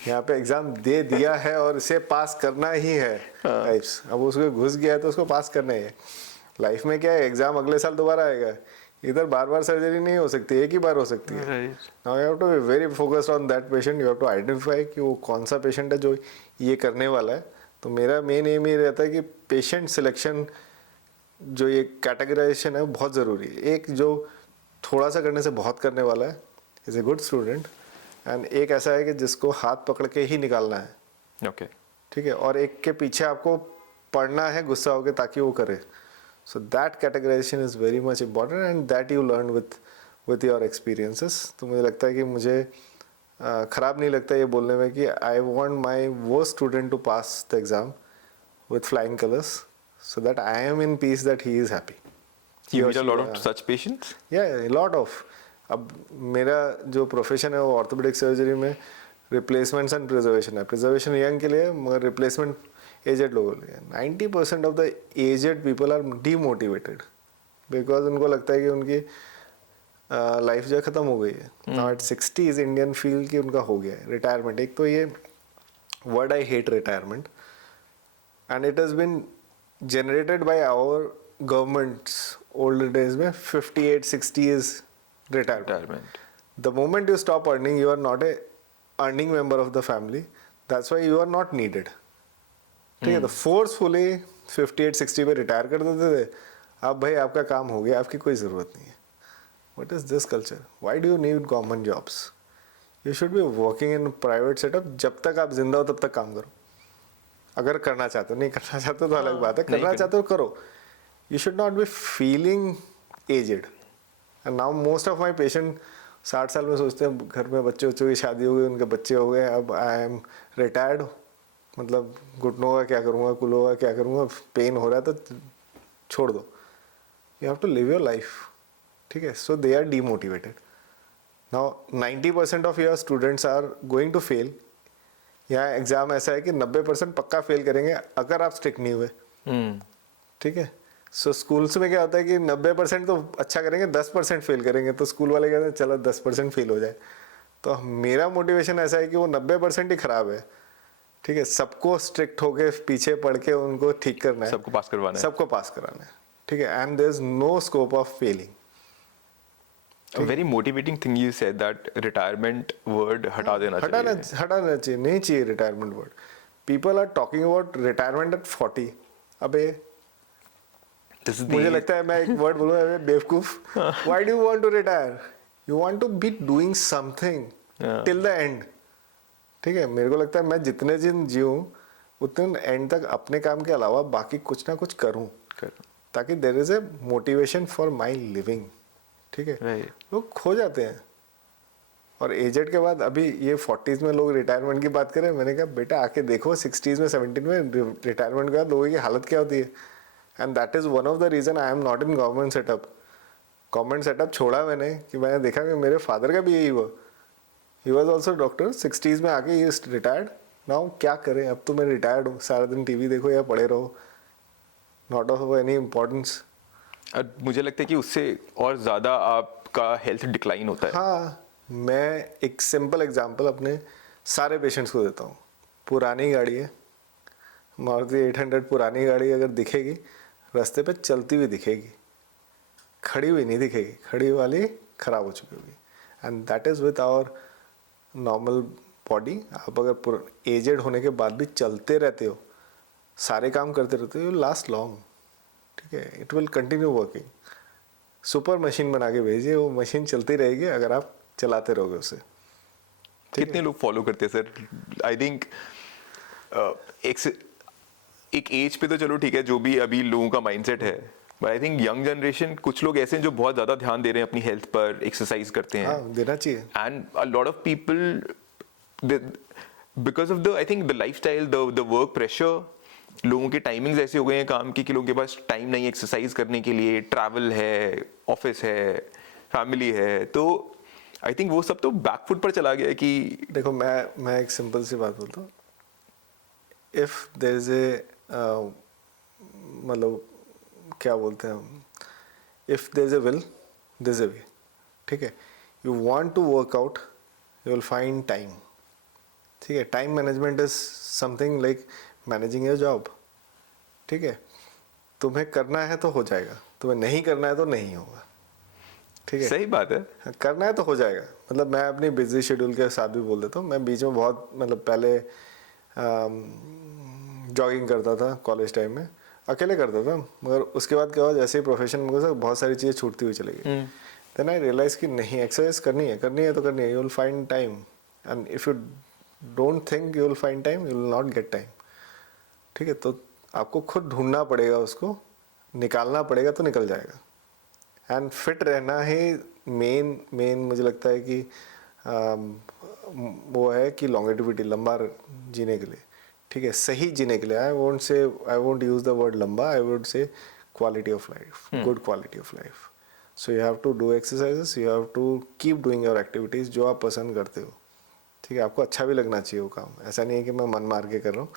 यहाँ पे एग्ज़ाम दे दिया है और इसे पास करना ही है टाइप्स। अब उसको घुस गया है तो उसको पास करना ही है। लाइफ में क्या है, एग्ज़ाम अगले साल दोबारा आएगा, इधर बार बार सर्जरी नहीं हो सकती, एक ही बार हो सकती है। Now you have to be very focused on that patient. You have to identify कि वो कौन सा पेशेंट है जो ये करने वाला है। तो मेरा मेन एम ये रहता है कि पेशेंट सिलेक्शन जो ये कैटेगराइजेशन है वो बहुत ज़रूरी है। एक जो थोड़ा सा करने से बहुत करने वाला है is a good student, and एक ऐसा है कि जिसको हाथ पकड़ के ही निकालना है। ओके, ठीक है, और एक के पीछे आपको पढ़ना है गुस्सा होकर ताकि वो करे। So that categorisation is very much important and that you learn with your experiences. तो मुझे लगता है कि मुझे ख़राब नहीं लगता ये बोलने में कि आई वॉन्ट माई वो student to pass the exam with flying colours so that I am in peace that he is happy. you meet a lot of such patients? Yeah, a lot of. अब मेरा जो profession है वो orthopaedic surgery में replacements and preservation है। Preservation young के लिए मगर रिप्लेसमेंट एजेड लोगों के लिए। 90% of the aged people are demotivated because उनको लगता है कि उनकी लाइफ जो है ख़त्म हो गई है। Now at 60s Indian feel कि उनका हो गया है रिटायरमेंट। एक तो ये word I hate retirement, and it has been generated by our governments old days में 58-60 is retirement. The moment you stop earning, you are not a earning member of the family. That's why you are not needed. ठीक है, तो forcefully 58-60 पे retire कर देते थे. अब भाई आपका काम हो गया, आपकी कोई ज़रूरत नहीं है. What is this culture? Why do you need government jobs? You should be working in private setup. जब तक आप जिंदा हो तब तक काम करो. अगर करना चाहते हो, नहीं करना चाहते हो तो अलग बात है. करना चाहते हो करो. You should not be feeling aged. And now most of my patient 60 साल में सोचते हैं घर में बच्चों की शादी हो गई, उनके बच्चे हो गए, अब आई एम रिटायर्ड, मतलब घुटनों का क्या करूँगा, कुलों का क्या करूँगा, पेन हो रहा है तो छोड़ दो. You have to live your life. ठीक है, so they are demotivated. Now 90% of your students are going to fail. यहाँ एग्जाम ऐसा है कि 90% पक्का फेल करेंगे अगर आप स्ट्रिक्ट नहीं हुए. ठीक है, सो स्कूल्स में क्या होता है कि 90% तो अच्छा करेंगे, 10% फेल करेंगे, तो स्कूल वाले कहते हैं चलो 10% फेल हो जाए. तो मेरा मोटिवेशन ऐसा है कि वो 90% ही खराब है. ठीक है, सबको स्ट्रिक्ट होके पीछे पढ़ के उनको ठीक करना है, सबको पास करवाना है, सबको पास कराना है. ठीक है, and there is no scope of failing. A very motivating thing you said that retirement word हटा देना चाहिए. हटाना चाहिए, नहीं चाहिए retirement word. People are talking about retirement at 40. अबे मुझे लगता है मैं एक वर्ड बोलूँ, अबे बेवकूफ. Why do you want to retire? You want to be doing something till the end. ठीक है, मेरे को लगता है मैं जितने दिन जीऊँ उतने एंड तक अपने काम के अलावा बाकी कुछ ना कुछ करूँ, ताकि there is a motivation for my living. ठीक है, लोग खो जाते हैं. और एजेड के बाद अभी ये 40s में लोग रिटायरमेंट की बात करें, मैंने कहा बेटा आके देखो 60s में 70s में रिटायरमेंट के बाद लोगों की हालत क्या होती है. And that is one of the reason I am not in government setup. Government setup छोड़ा मैंने कि मैंने देखा कि मेरे फादर का भी यही हुआ. He was also doctor, 60s में आके ही रिटायर्ड. नाउ क्या करें, अब तो मैं रिटायर्ड हूँ, सारा दिन टीवी देखो या पढ़े रहो, नॉट ऑफ एनी इम्पोर्टेंस. मुझे लगता है कि उससे और ज़्यादा आपका हेल्थ डिक्लाइन होता है. हाँ, मैं एक सिंपल एग्जांपल अपने सारे पेशेंट्स को देता हूँ. पुरानी गाड़ी है, मारुति 800 पुरानी गाड़ी अगर दिखेगी रास्ते पे चलती हुई दिखेगी, खड़ी हुई नहीं दिखेगी. खड़ी वाली ख़राब हो चुकी होगी. And that is with our normal body. आप अगर एजेड होने के बाद भी चलते रहते हो, सारे काम करते रहते हो, यू लास्ट लॉन्ग. ठीक है, it will continue working. Super machine बना के भेजिए, वो मशीन चलती रहेगी अगर आप चलाते रहोगे उसे. कितने लोग फॉलो करते हैं सर? आई थिंक एक एज पे तो चलो ठीक है, जो भी अभी लोगों का माइंडसेट है, but I think young generation कुछ लोग ऐसे हैं जो बहुत ज़्यादा ध्यान दे रहे हैं अपनी हेल्थ पर, एक्सरसाइज करते हैं. हाँ, देना चाहिए. And a lot of people because of the I think the lifestyle, the work pressure, लोगों के टाइमिंग्स ऐसे हो गए हैं काम की कि लोगों के पास टाइम नहीं है एक्सरसाइज करने के लिए. ट्रैवल है, ऑफिस है, फैमिली है, तो आई थिंक वो सब तो बैकफुट पर चला गया है. कि देखो मैं एक सिंपल सी बात बोलता हूँ. इफ़ देयर इज ए मतलब क्या बोलते हैं हम, if there is a will there is a way. ठीक है, you want to work out, you will find time. ठीक है, time management is something like managing your job. ठीक है, तुम्हें करना है तो हो जाएगा, तुम्हें नहीं करना है तो नहीं होगा. ठीक है, सही बात है. करना है तो हो जाएगा. मतलब मैं अपनी बिजी शेड्यूल के साथ भी बोल देता हूँ. मैं बीच में बहुत मतलब पहले जॉगिंग करता था कॉलेज टाइम में, अकेले करता था. मगर उसके बाद क्या हुआ, जैसे ही प्रोफेशन में घुसा बहुत सारी चीज़ें छूटती हुई चली गई. देन आई रियलाइज कि नहीं, एक्सरसाइज करनी है तो करनी है. You will find time, and if you don't think you will find time, you will not get time. ठीक है, तो आपको खुद ढूंढना पड़ेगा, उसको निकालना पड़ेगा तो निकल जाएगा. एंड फिट रहना ही मेन मुझे लगता है कि वो है कि लॉन्गेटिविटी, लंबा जीने के लिए. ठीक है, सही जीने के लिए. I won't use the word लंबा, I would say quality of life, good quality of life. So you have to do exercises, you have to keep doing your activities जो आप पसंद करते हो. ठीक है, आपको अच्छा भी लगना चाहिए वो काम. ऐसा नहीं है कि मैं मन मार के कर रहा हूँ.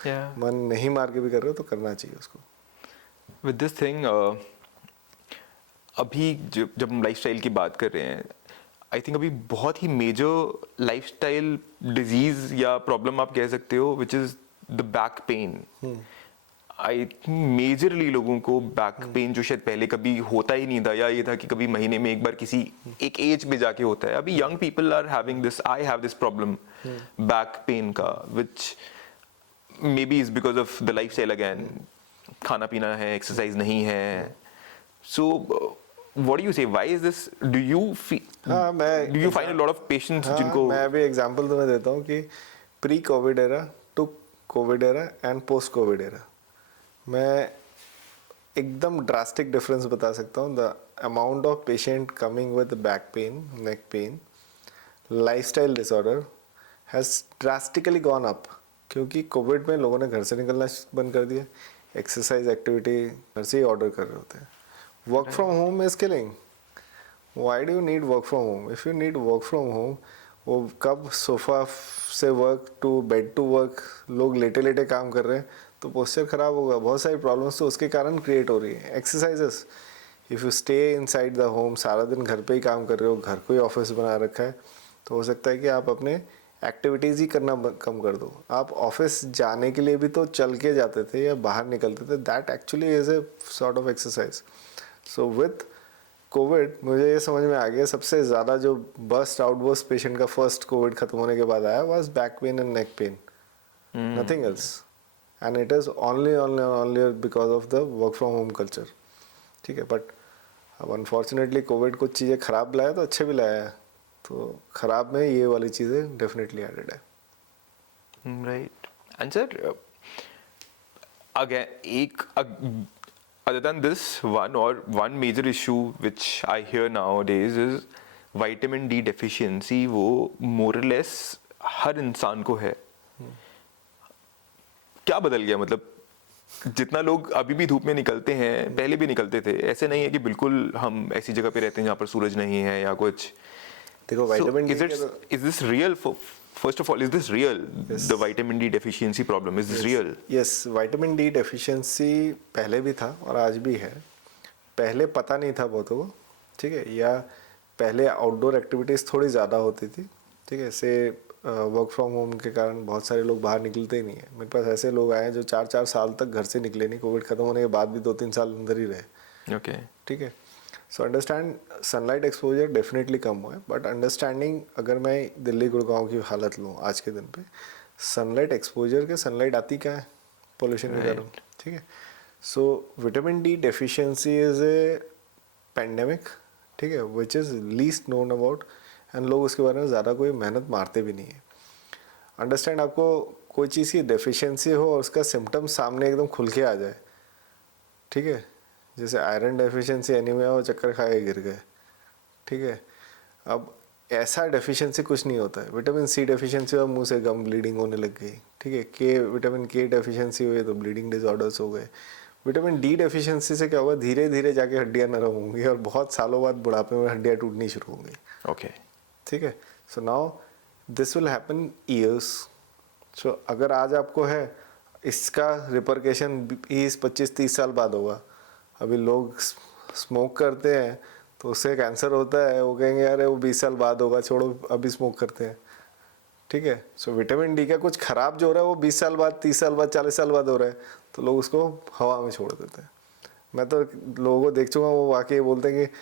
मन नहीं मार के भी कर रहे हो तो करना चाहिए उसको. विद दिस थिंग, अभी जब हम लाइफस्टाइल की बात कर रहे हैं, आई थिंक अभी बहुत ही मेजर लाइफस्टाइल डिजीज या प्रॉब्लम आप कह सकते हो, which is the back pain. I majorly लोगों को बैक पेन जो शायद पहले कभी होता ही नहीं था, या ये था कि कभी महीने में एक बार किसी एक एज में जाके होता है, अभी young people are having this, I have this problem back pain का, which may be is because of the lifestyle again, खाना पीना है, एक्सरसाइज नहीं है. सो what do you say, why is this, do you हाँ, मैं do you find a lot of patients हाँ, जिनको मैं अभी एग्जांपल तुम्हें देता हूँ कि pre COVID era to COVID era and post COVID era, मैं एकदम ड्रास्टिक डिफरेंस बता सकता हूँ. The amount of patient coming with back pain, neck pain, lifestyle disorder has drastically gone up, क्योंकि कोविड में लोगों ने घर से निकलना बंद कर दिया, एक्सरसाइज एक्टिविटी घर से ही ऑर्डर कर रहे होते हैं. Work from home is killing. Why do you need work from home? If you need work from home, वो कब सोफ़ा से work to bed to work लोग लेटे लेटे काम कर रहे हैं, तो पोस्चर ख़राब होगा. बहुत सारी प्रॉब्लम्स तो उसके कारण क्रिएट हो रही है. Exercises, if you stay inside the home, सारा दिन घर पे ही काम कर रहे हो, घर को ही ऑफिस बना रखा है, तो हो सकता है कि आप अपने एक्टिविटीज़ ही करना कम कर दो. आप ऑफिस जाने के लिए भी तो चल के जाते थे या बाहर निकलते थे, that actually is a sort of exercise. So with Covid मुझे ये समझ में आ गया, सबसे ज़्यादा जो बस्ट आउटबर्स्ट पेशेंट का फर्स्ट कोविड खत्म होने के बाद आया was back pain and neck pain, nothing else, and it is only because of the work from home culture. ठीक है, बट अब अनफॉर्चुनेटली कोविड कुछ चीज़ें ख़राब लाया तो अच्छे भी लाया है, तो ख़राब में ये वाली चीज़ें डेफिनेटली एडेड है. Right. And sir again other than this, one major issue which I hear nowadays is vitamin D deficiency. वो more or less हर इंसान को है. क्या बदल गया, मतलब जितना लोग अभी भी धूप में निकलते हैं, पहले भी निकलते थे, ऐसे नहीं है कि बिल्कुल हम ऐसी जगह पे रहते हैं जहाँ पर सूरज नहीं है या कुछ. देखो vitamin D, is this real? First of all, is this real? Yes. The vitamin D deficiency problem, is this real? Yes, vitamin D deficiency पहले भी था और आज भी है. पहले पता नहीं था बहुतों को, ठीक है, या पहले आउटडोर एक्टिविटीज़ थोड़ी ज़्यादा होती थी. ठीक है, से वर्क फ्रॉम होम के कारण बहुत सारे लोग बाहर निकलते ही नहीं है. मेरे पास ऐसे लोग आए हैं जो 4-4 साल तक घर से निकले नहीं, कोविड ख़त्म होने के बाद भी 2-3 साल अंदर ही रहे. Okay. ठीक है, so understand sunlight exposure definitely come हुआ है, बट अंडरस्टैंडिंग, अगर मैं दिल्ली गुड़गांव की हालत लूँ आज के दिन पे, सनलाइट एक्सपोजर के सनलाइट आती क्या है, पोल्यूशन के कारण. ठीक है, so vitamin D deficiency is a pandemic, ठीक है, which is least known about, and लोग उसके बारे में ज़्यादा कोई मेहनत मारते भी नहीं है. अंडरस्टैंड, आपको कोई चीज़ की डेफिशिएंसी हो और उसका सिम्टम सामने एकदम खुल के आ जाए. ठीक है, जैसे आयरन डेफिशिएंसी, एनीमिया हो, चक्कर खाए गिर गए. ठीक है, अब ऐसा डेफिशिएंसी कुछ नहीं होता है. विटामिन सी डेफिशिएंसी और मुंह से गम ब्लीडिंग होने लग गई. ठीक है, विटामिन के डेफिशिएंसी हुई तो ब्लीडिंग डिसऑर्डर्स हो गए. विटामिन डी डेफिशिएंसी से क्या होगा, धीरे धीरे जाके हड्डियाँ नरम होंगी और बहुत सालों बाद बुढ़ापे में हड्डियाँ टूटनी शुरू होंगी. Okay. ठीक है, so now this will happen years. सो अगर आज आपको है, इसका रिपरकेशन 20-25-30 साल बाद होगा. अभी लोग स्मोक करते हैं तो उससे कैंसर होता है, वो कहेंगे अरे वो 20 साल बाद होगा, छोड़ो अभी स्मोक करते हैं. ठीक है, सो विटामिन डी का कुछ ख़राब जो हो रहा है वो 20 साल बाद, 30 साल बाद, 40 साल बाद हो रहा है, तो लोग उसको हवा में छोड़ देते हैं. मैं तो लोगों को देख चुका हूँ, वो वाकई बोलते हैं कि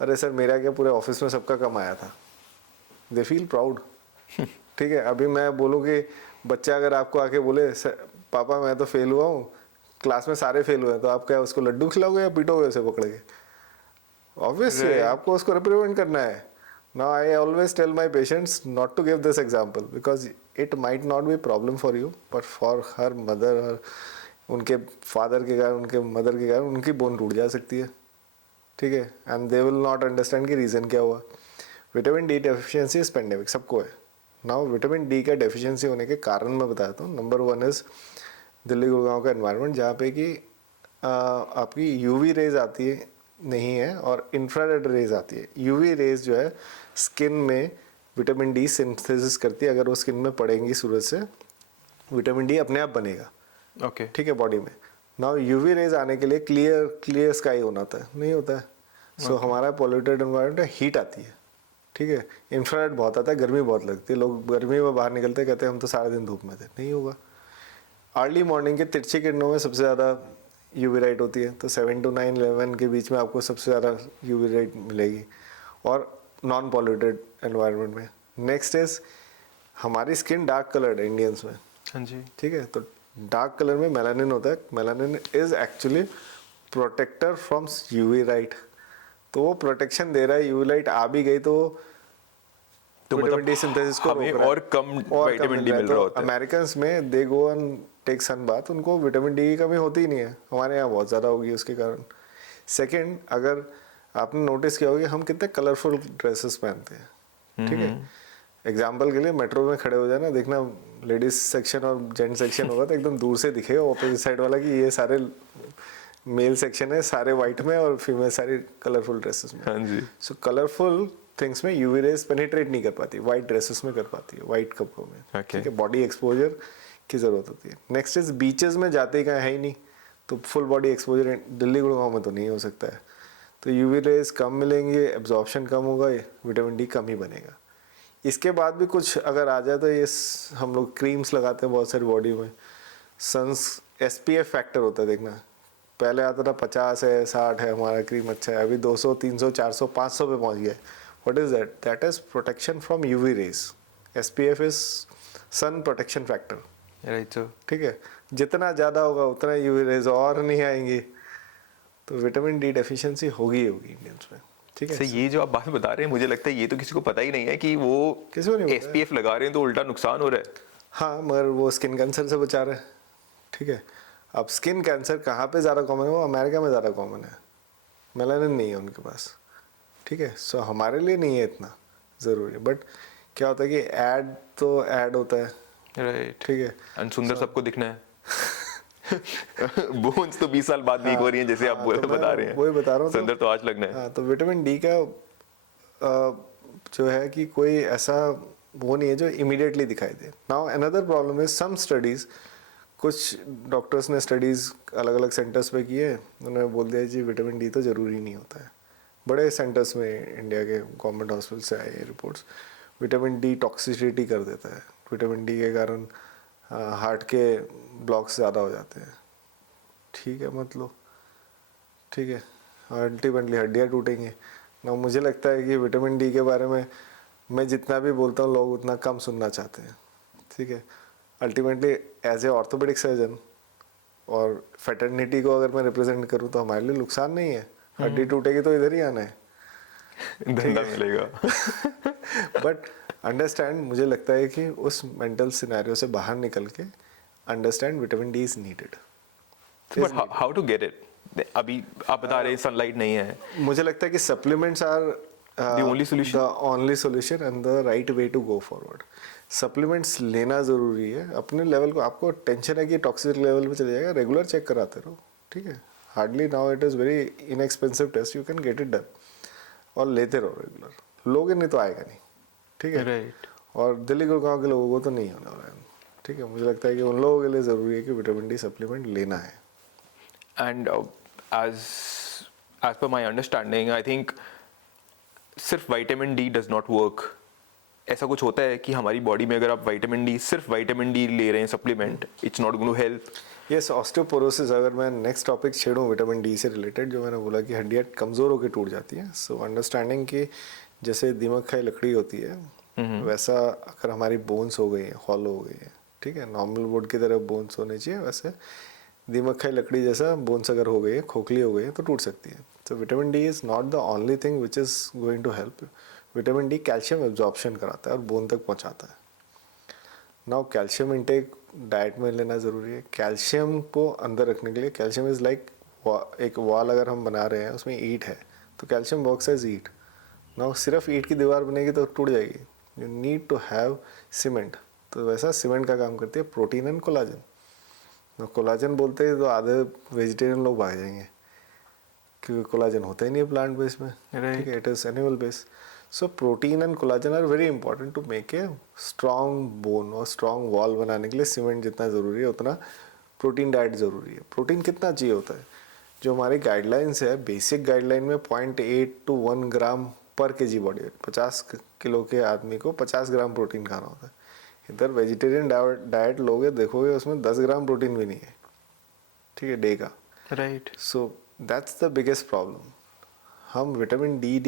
अरे सर मेरा क्या पूरे ऑफिस में सबका कम आया था. They feel proud. ठीक है, अभी मैं बोलूँ कि बच्चा अगर आपको आके बोले पापा मैं तो फेल हुआ हूँ, क्लास में सारे फेल हुए हैं, तो आप क्या उसको लड्डू खिलाओगे या पीटोगे उसे पकड़ के? ऑब्वियसली आपको उसको रिप्रेजेंट करना है. Now I always tell my patients not to give this example because it might not be problem for you, but for her mother, her उनके फादर के कारण, उनके मदर के कारण उनकी बोन टूट जा सकती है. ठीक है, and they will not understand कि रीज़न क्या हुआ. Vitamin D deficiency is pandemic, सबको है. नाउ विटामिन डी का डेफिशिएंसी होने के कारण मैं बताता हूँ. नंबर 1 इज़ दिल्ली गुड़गांव का एनवायरनमेंट, जहाँ पे कि आपकी यूवी रेज आती है नहीं है और इंफ्रारेड रेज आती है. यूवी रेज जो है स्किन में विटामिन डी सिंथेसिस करती है. अगर वो स्किन में पड़ेंगी सूरज से, विटामिन डी अपने आप बनेगा. Okay. ठीक है, बॉडी में. नाउ यूवी रेज आने के लिए क्लियर स्काई होना होता है, नहीं होता है. सो हमारा पॉल्यूटेड एनवायरनमेंट है, हीट आती है. ठीक है, इंफ्रारेड बहुत आता है, गर्मी बहुत लगती है. लोग गर्मी में बाहर निकलते कहते हैं हम तो सारा दिन धूप में थे. नहीं होगा. अर्ली मॉर्निंग के तिरछी किरणों में सबसे ज़्यादा यूवी लाइट होती है, तो 7 to 9 11 के बीच में आपको सबसे ज़्यादा यूवी लाइट मिलेगी, और नॉन पॉल्यूटेड एनवायरनमेंट में। नेक्स्ट इज हमारी स्किन डार्क कलर्ड है इंडियंस में, हाँ जी। ठीक है, तो डार्क कलर में मेलानिन होता है। Melanin is actually protector from UV light, तो वो प्रोटेक्शन दे रहा है। यूवी लाइट आ भी गई तो तो विटामिन मतलब डी सिंथेसिस को हमें रोक रहा है, और कम विटामिन डी मिल रहा होता है। अमेरिकन्स में they go and take sun bath, उनको विटामिन डी की कमी होती ही नहीं है, हमारे यहाँ बहुत ज़्यादा होगी उसके कारण। सेकंड, अगर आपने नोटिस किया होगा हम कितने कलरफुल ड्रेसेस पहनते हैं, ठीक है। एग्जाम्पल के लिए मेट्रो में खड़े हो जाए ना, देखना लेडीज सेक्शन और जेंट सेक्शन होगा तो एकदम दूर से दिखेगा ऑपोजिट साइड वाला कि ये सारे मेल सेक्शन है, सारे वाइट में, और फीमेल सारी कलरफुल ड्रेसेस में। हाँ जी। सो कलरफुल थिंग्स में यूवी रेज पेनिट्रेट नहीं कर पाती, वाइट ड्रेसेस में कर पाती है, वाइट कपड़ों में, Okay. ठीक है। बॉडी एक्सपोजर की ज़रूरत होती है। नेक्स्ट इज बीचेस में जाते ही कहीं है ही नहीं, तो full body exposure Delhi Gurgaon में तो नहीं हो सकता है, तो यूवी रेज कम मिलेंगे, एब्जॉर्प्शन कम होगा, विटामिन डी कम ही बनेगा। इसके बाद भी कुछ अगर आ जाए तो ये हम लोग क्रीम्स लगाते हैं बहुत सारी बॉडी में, सन्स एसपीएफ फैक्टर होता है, देखना पहले आता था 50 है 60 है हमारा क्रीम अच्छा है, अभी 200 300 400 500 पे पहुंच गया है। What is that? That is protection from UV rays. SPF is sun protection factor, right sir. ठीक है। जितना ज़्यादा होगा उतना यूवी रेज और नहीं आएंगी, तो विटामिन डी डेफिशिएंसी होगी इंडियंस में, ठीक है। सर ये जो आप बात बता रहे हैं, मुझे लगता है ये तो किसी को पता ही नहीं है कि वो किसी को नहीं पता है। एसपीएफ लगा रहे हैं तो उल्टा नुकसान हो रहा है। हाँ, मगर वो स्किन कैंसर से बचा रहे हैं, ठीक है। अब स्किन कैंसर कहाँ पे ज़्यादा कॉमन है? वो अमेरिका में ज़्यादा कॉमन है, मेलानिन नहीं है उनके पास, ठीक है। सो हमारे लिए नहीं है इतना ज़रूरी, बट क्या होता है कि ऐड तो ऐड होता है, राइट। ठीक है। एंड सुंदर सबको दिखना है। बोन्स तो 20 साल बाद वीक हो रही हैं, जैसे आप तो बता रहे हैं। वही बता रहा हूँ, सुंदर तो आज लगना है। हाँ, तो विटामिन डी का जो है कि कोई ऐसा वो नहीं है जो इमीडिएटली दिखाई दे। Now another problem is some studies, कुछ डॉक्टर्स ने स्टडीज़ अलग अलग सेंटर्स पे किए, उन्होंने बोल दिया जी विटामिन डी तो ज़रूरी नहीं होता है। बड़े सेंटर्स में इंडिया के गवर्नमेंट हॉस्पिटल से आए रिपोर्ट्स, विटामिन डी टॉक्सिसिटी कर देता है, विटामिन डी के कारण हार्ट के ब्लॉक्स ज़्यादा हो जाते हैं, ठीक है, मत लो, ठीक है, अल्टीमेटली हड्डियाँ टूटेंगी ना। मुझे लगता है कि विटामिन डी के बारे में मैं जितना भी बोलता हूँ लोग उतना कम सुनना चाहते हैं, ठीक है। Ultimately as a orthopaedic surgeon और फैटर्निटी को अगर मैं रिप्रेजेंट करूँ तो हमारे लिए नुकसान नहीं है, हड्डी टूटेगी तो इधर ही आना है, धंधा मिलेगा। बट अंडरस्टैंड, मुझे लगता है कि उस मेंटल सिनेरियो से बाहर निकल के understand vitamin D is needed. But how to get it? अभी आप बता रहे हैं सनलाइट नहीं है। मुझे लगता है कि supplements are The only solution? the only solution and the right way to go forward. Supplements लेना ज़रूरी है अपने लेवल को। आपको टेंशन है कि टॉक्सिक लेवल पे चले जाएगा, रेगुलर चेक कराते रहो, ठीक है। Hardly now it is very inexpensive test, you can get it done, और लेते रहो रेगुलर। लोगे नहीं तो आएगा नहीं, ठीक है। राइट। और दिल्ली गुड़गांव के लोगों को तो नहीं होने वाला है, ठीक है। मुझे लगता है कि उन लोगों के लिए ज़रूरी है कि विटामिन डी सप्लीमेंट लेना है। And as per my understanding, I think सिर्फ vitamin D does not work. ऐसा कुछ होता है कि हमारी बॉडी में अगर आप सिर्फ विटामिन डी ले रहे हैं supplement, it's not going to help. Yes, osteoporosis, अगर मैं नेक्स्ट टॉपिक छेड़ूँ विटामिन डी से रिलेटेड, जो मैंने बोला कि हड्डियाँ कमज़ोर होकर टूट जाती हैं। सो अंडरस्टैंडिंग कि जैसे दीमक खाई लकड़ी होती है, वैसा अगर हमारी बोन्स हो गई हैं, हॉलो हो गई है, ठीक है, नॉर्मल वुड की तरह बोन्स होने चाहिए, वैसे दीमक खाई लकड़ी जैसा बोन्स अगर हो गई है, खोखली हो गई है, तो टूट सकती है। तो vitamin D is not the only thing which is going to help. Vitamin D calcium absorption कराता है और बोन तक पहुंचाता है। नाउ कैल्शियम इंटेक डाइट में लेना ज़रूरी है। कैल्शियम को अंदर रखने के लिए, कैल्शियम इज़ लाइक एक वॉल अगर हम बना रहे हैं, उसमें ईंट है, तो कैल्शियम वर्क्स एज ईंट। नाउ सिर्फ ईंट की दीवार बनेगी तो टूट जाएगी, you need to have cement. तो वैसा सीमेंट का काम करती है प्रोटीन एंड कोलाजन। कोलाजन बोलते हैं तो आधे वेजिटेरियन लोग भाग जाएंगे, क्योंकि कोलाजन होता ही नहीं है प्लांट बेस में, ठीक है, it is animal base. So protein and collagen are very important to make a strong bone, और स्ट्रॉन्ग वॉल बनाने के लिए सीमेंट जितना ज़रूरी है उतना प्रोटीन डाइट ज़रूरी है। प्रोटीन कितना चाहिए होता है? जो हमारी गाइडलाइंस है, बेसिक गाइडलाइन में 0.8 to 1 ग्राम पर केजी बॉडी वेट, 50 किलो के आदमी को 50 ग्राम प्रोटीन खाना होता है। इधर वेजिटेरियन डाइट लोगे देखोगे उसमें 10 ग्राम प्रोटीन भी नहीं है, ठीक है, डे का। Right. So that's the biggest problem. हम विटामिन डी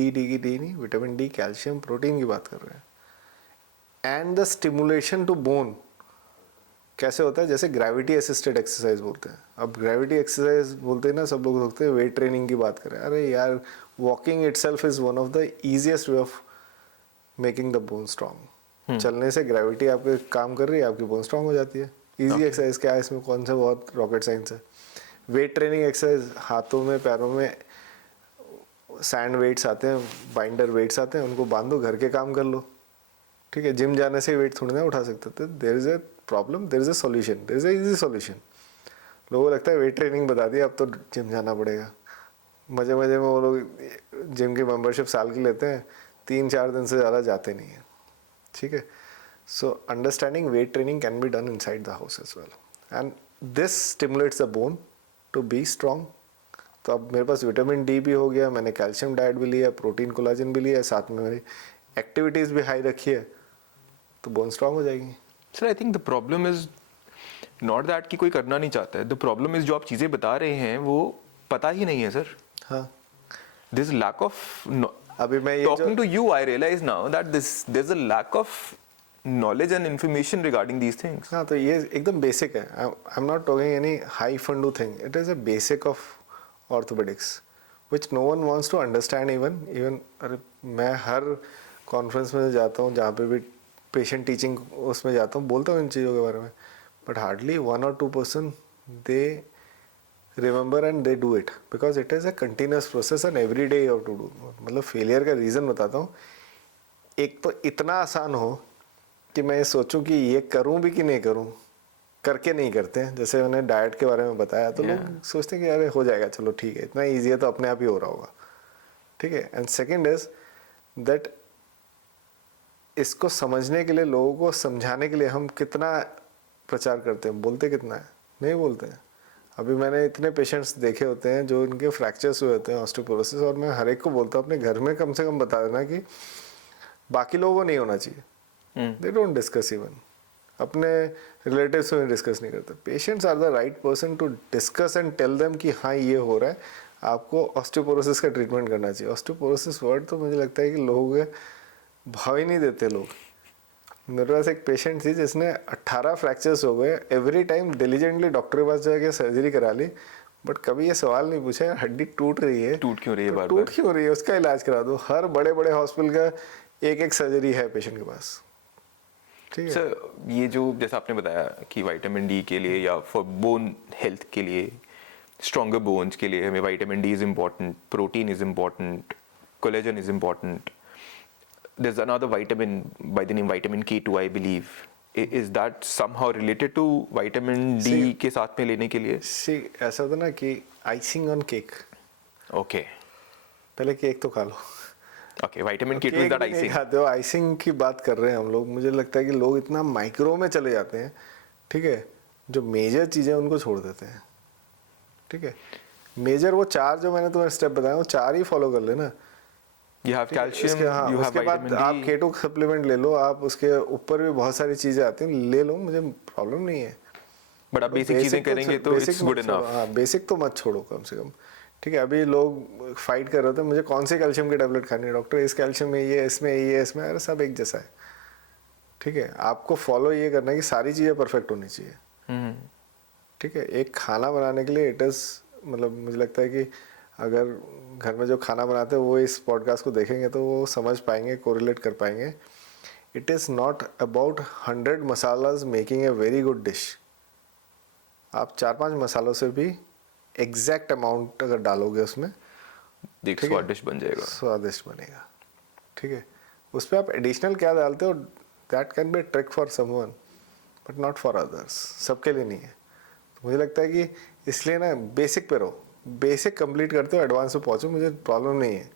नहीं, विटामिन डी, कैल्शियम, प्रोटीन की बात कर रहे हैं। And the stimulation to bone कैसे होता है, जैसे ग्रेविटी असिस्टेड एक्सरसाइज बोलते हैं। अब ग्रेविटी एक्सरसाइज बोलते हैं ना, सब लोग सोचते हैं वेट ट्रेनिंग की बात करें। अरे यार, walking itself is one of the easiest way of making the bone strong. चलने से ग्रेविटी आपके काम कर रही है, आपकी बोन स्ट्रांग हो जाती है। इजी एक्सरसाइज क्या है इसमें, कौन सा बहुत रॉकेट साइंस है। वेट ट्रेनिंग एक्सरसाइज, हाथों में पैरों में सैंड वेट्स आते हैं, बाइंडर वेट्स आते हैं, उनको बांधो, घर के काम कर लो, ठीक है। जिम जाने से वेट थोड़ी ना उठा सकते थे। There is a problem, there is a solution, there is a easy solution. लोगों को लगता है वेट ट्रेनिंग बता दिया, अब तो जिम जाना पड़ेगा। मजे मजे में वो लोग जिम की मेंबरशिप साल की लेते हैं, 3-4 दिन से ज़्यादा जाते नहीं हैं, ठीक है। So understanding weight training can be done inside the house as well, and this stimulates the bone to be strong. तो अब मेरे पास विटामिन डी भी हो गया, मैंने कैल्शियम डाइट भी लिया, प्रोटीन कोलाजन भी लिया, साथ में मेरी एक्टिविटीज़ भी हाई रखी है, तो बोन स्ट्रांग हो जाएगी। Sir I think the problem is not that कि कोई करना नहीं चाहता है, द प्रॉब्लम इज जो आप चीज़ें बता रहे हैं वो पता ही नहीं है सर। हाँ, दिस लैक ऑफ अभी मैं ये talking to you I realise now that this is a lack of knowledge and information regarding these things. हाँ, तो ये एकदम बेसिक है। I am not talking any high fundoo thing, it is a basic of orthopaedics which no one wants to understand. Even अरे मैं हर conference में जाता हूँ, जहाँ पे भी पेशेंट टीचिंग उसमें जाता हूँ, बोलता हूँ इन चीज़ों के बारे में, but hardly 1 or 2% they remember and they do it, because it is a continuous process and every day you have to do. मतलब फेलियर का रीज़न बताता हूँ। एक तो इतना आसान हो कि मैं ये सोचूं कि ये करूं भी कि नहीं करूं, करके नहीं करते हैं। जैसे मैंने डाइट के बारे में बताया, तो लोग सोचते हैं कि अरे हो जाएगा, चलो ठीक है, इतना ईजी है तो अपने आप ही हो रहा होगा, ठीक है। एंड सेकंड इज दैट इसको समझने के लिए, लोगों को समझाने के लिए हम कितना प्रचार करते हैं, बोलते कितना है, नहीं बोलते हैं। अभी मैंने इतने पेशेंट्स देखे होते हैं जो इनके फ्रैक्चर्स हुए होते हैं, ऑस्टियोपोरोसिस, और मैं हर एक को बोलता हूँ अपने घर में कम से कम बता देना कि बाकी लोगों को नहीं होना चाहिए। दे डोंट डिस्कस, इवन अपने रिलेटिव्स में डिस्कस नहीं करते। Patients are the right person to discuss and tell them कि हाँ ये हो रहा है, आपको ऑस्टियोपोरोसिस का ट्रीटमेंट करना चाहिए। ऑस्टियोपोरोसिस वर्ड तो मुझे लगता है कि लोगों के भाव ही नहीं देते लोग। मेरे पास एक पेशेंट थी जिसने 18 फ्रैक्चर्स हो गए, एवरी टाइम डिलीजेंटली डॉक्टर के पास जाके सर्जरी करा ली, बट कभी ये सवाल नहीं पूछा हड्डी टूट रही है, टूट क्यों रही है, तो बार टूट बार क्यों रही है, उसका इलाज करा दो। हर बड़े बड़े हॉस्पिटल का एक सर्जरी है पेशेंट के पास, ठीक है। सर ये जो जैसा आपने बताया कि विटामिन डी के लिए या फॉर बोन हेल्थ के लिए, स्ट्रॉन्गर बोन्स के लिए हमें vitamin D is important, protein is important, collagen is important. There's another vitamin by the name vitamin K2, I believe. Is that somehow related to vitamin D के साथ में लेने के लिए? सी ऐसा होता ना कि आइसिंग ऑन केक। Okay. पहले केक तो खा लो। Okay, vitamin K2 is that नहीं icing. खाते हो, आइसिंग की बात कर रहे हैं हम लोग। मुझे लगता है कि लोग इतना माइक्रो में चले जाते हैं, ठीक है, जो मेजर चीज़ें उनको छोड़ देते हैं, ठीक है। मेजर वो 4 जो मैंने तुम्हें स्टेप बताया, वो 4 ही फॉलो कर लेना। You have calcium, हाँ, you have उसके बाद vitamin आप D. केटो सप्लीमेंट ले लो, आप उसके ऊपर भी बहुत सारी चीज़ें आती हैं, ले लो, मुझे प्रॉब्लम नहीं है। But आप बेसिक चीजें करेंगे तो it's good enough. हाँ, बेसिक तो मत छोड़ो कम से कम, ठीक है। अभी लोग फाइट कर रहे थे मुझे कौन से कैल्शियम की टेबलेट खानी है, डॉक्टर इस कैल्शियम में ये, इसमें ये, इसमें, अरे सब एक जैसा है, ठीक है। आपको फॉलो ये करना है कि सारी चीज़ें परफेक्ट होनी चाहिए, ठीक है। एक खाना बनाने के लिए इट इज़, मतलब मुझे लगता है कि अगर घर में जो खाना बनाते हैं वो इस पॉडकास्ट को देखेंगे तो वो समझ पाएंगे, कोरिलेट कर पाएंगे। It is not about 100 masalas making a very good dish. आप 4-5 मसालों से भी एग्जैक्ट अमाउंट अगर डालोगे उसमें, एक स्वादिष्ट बन जाएगा, स्वादिष्ट बनेगा, ठीक है। उस पर आप एडिशनल क्या डालते हो, that can B trick for someone but not for others, सबके लिए नहीं है। तो मुझे लगता है कि इसलिए ना बेसिक पे रहो, बेसिक कंप्लीट करते हो, एडवांस में पहुंचो, मुझे प्रॉब्लम नहीं है।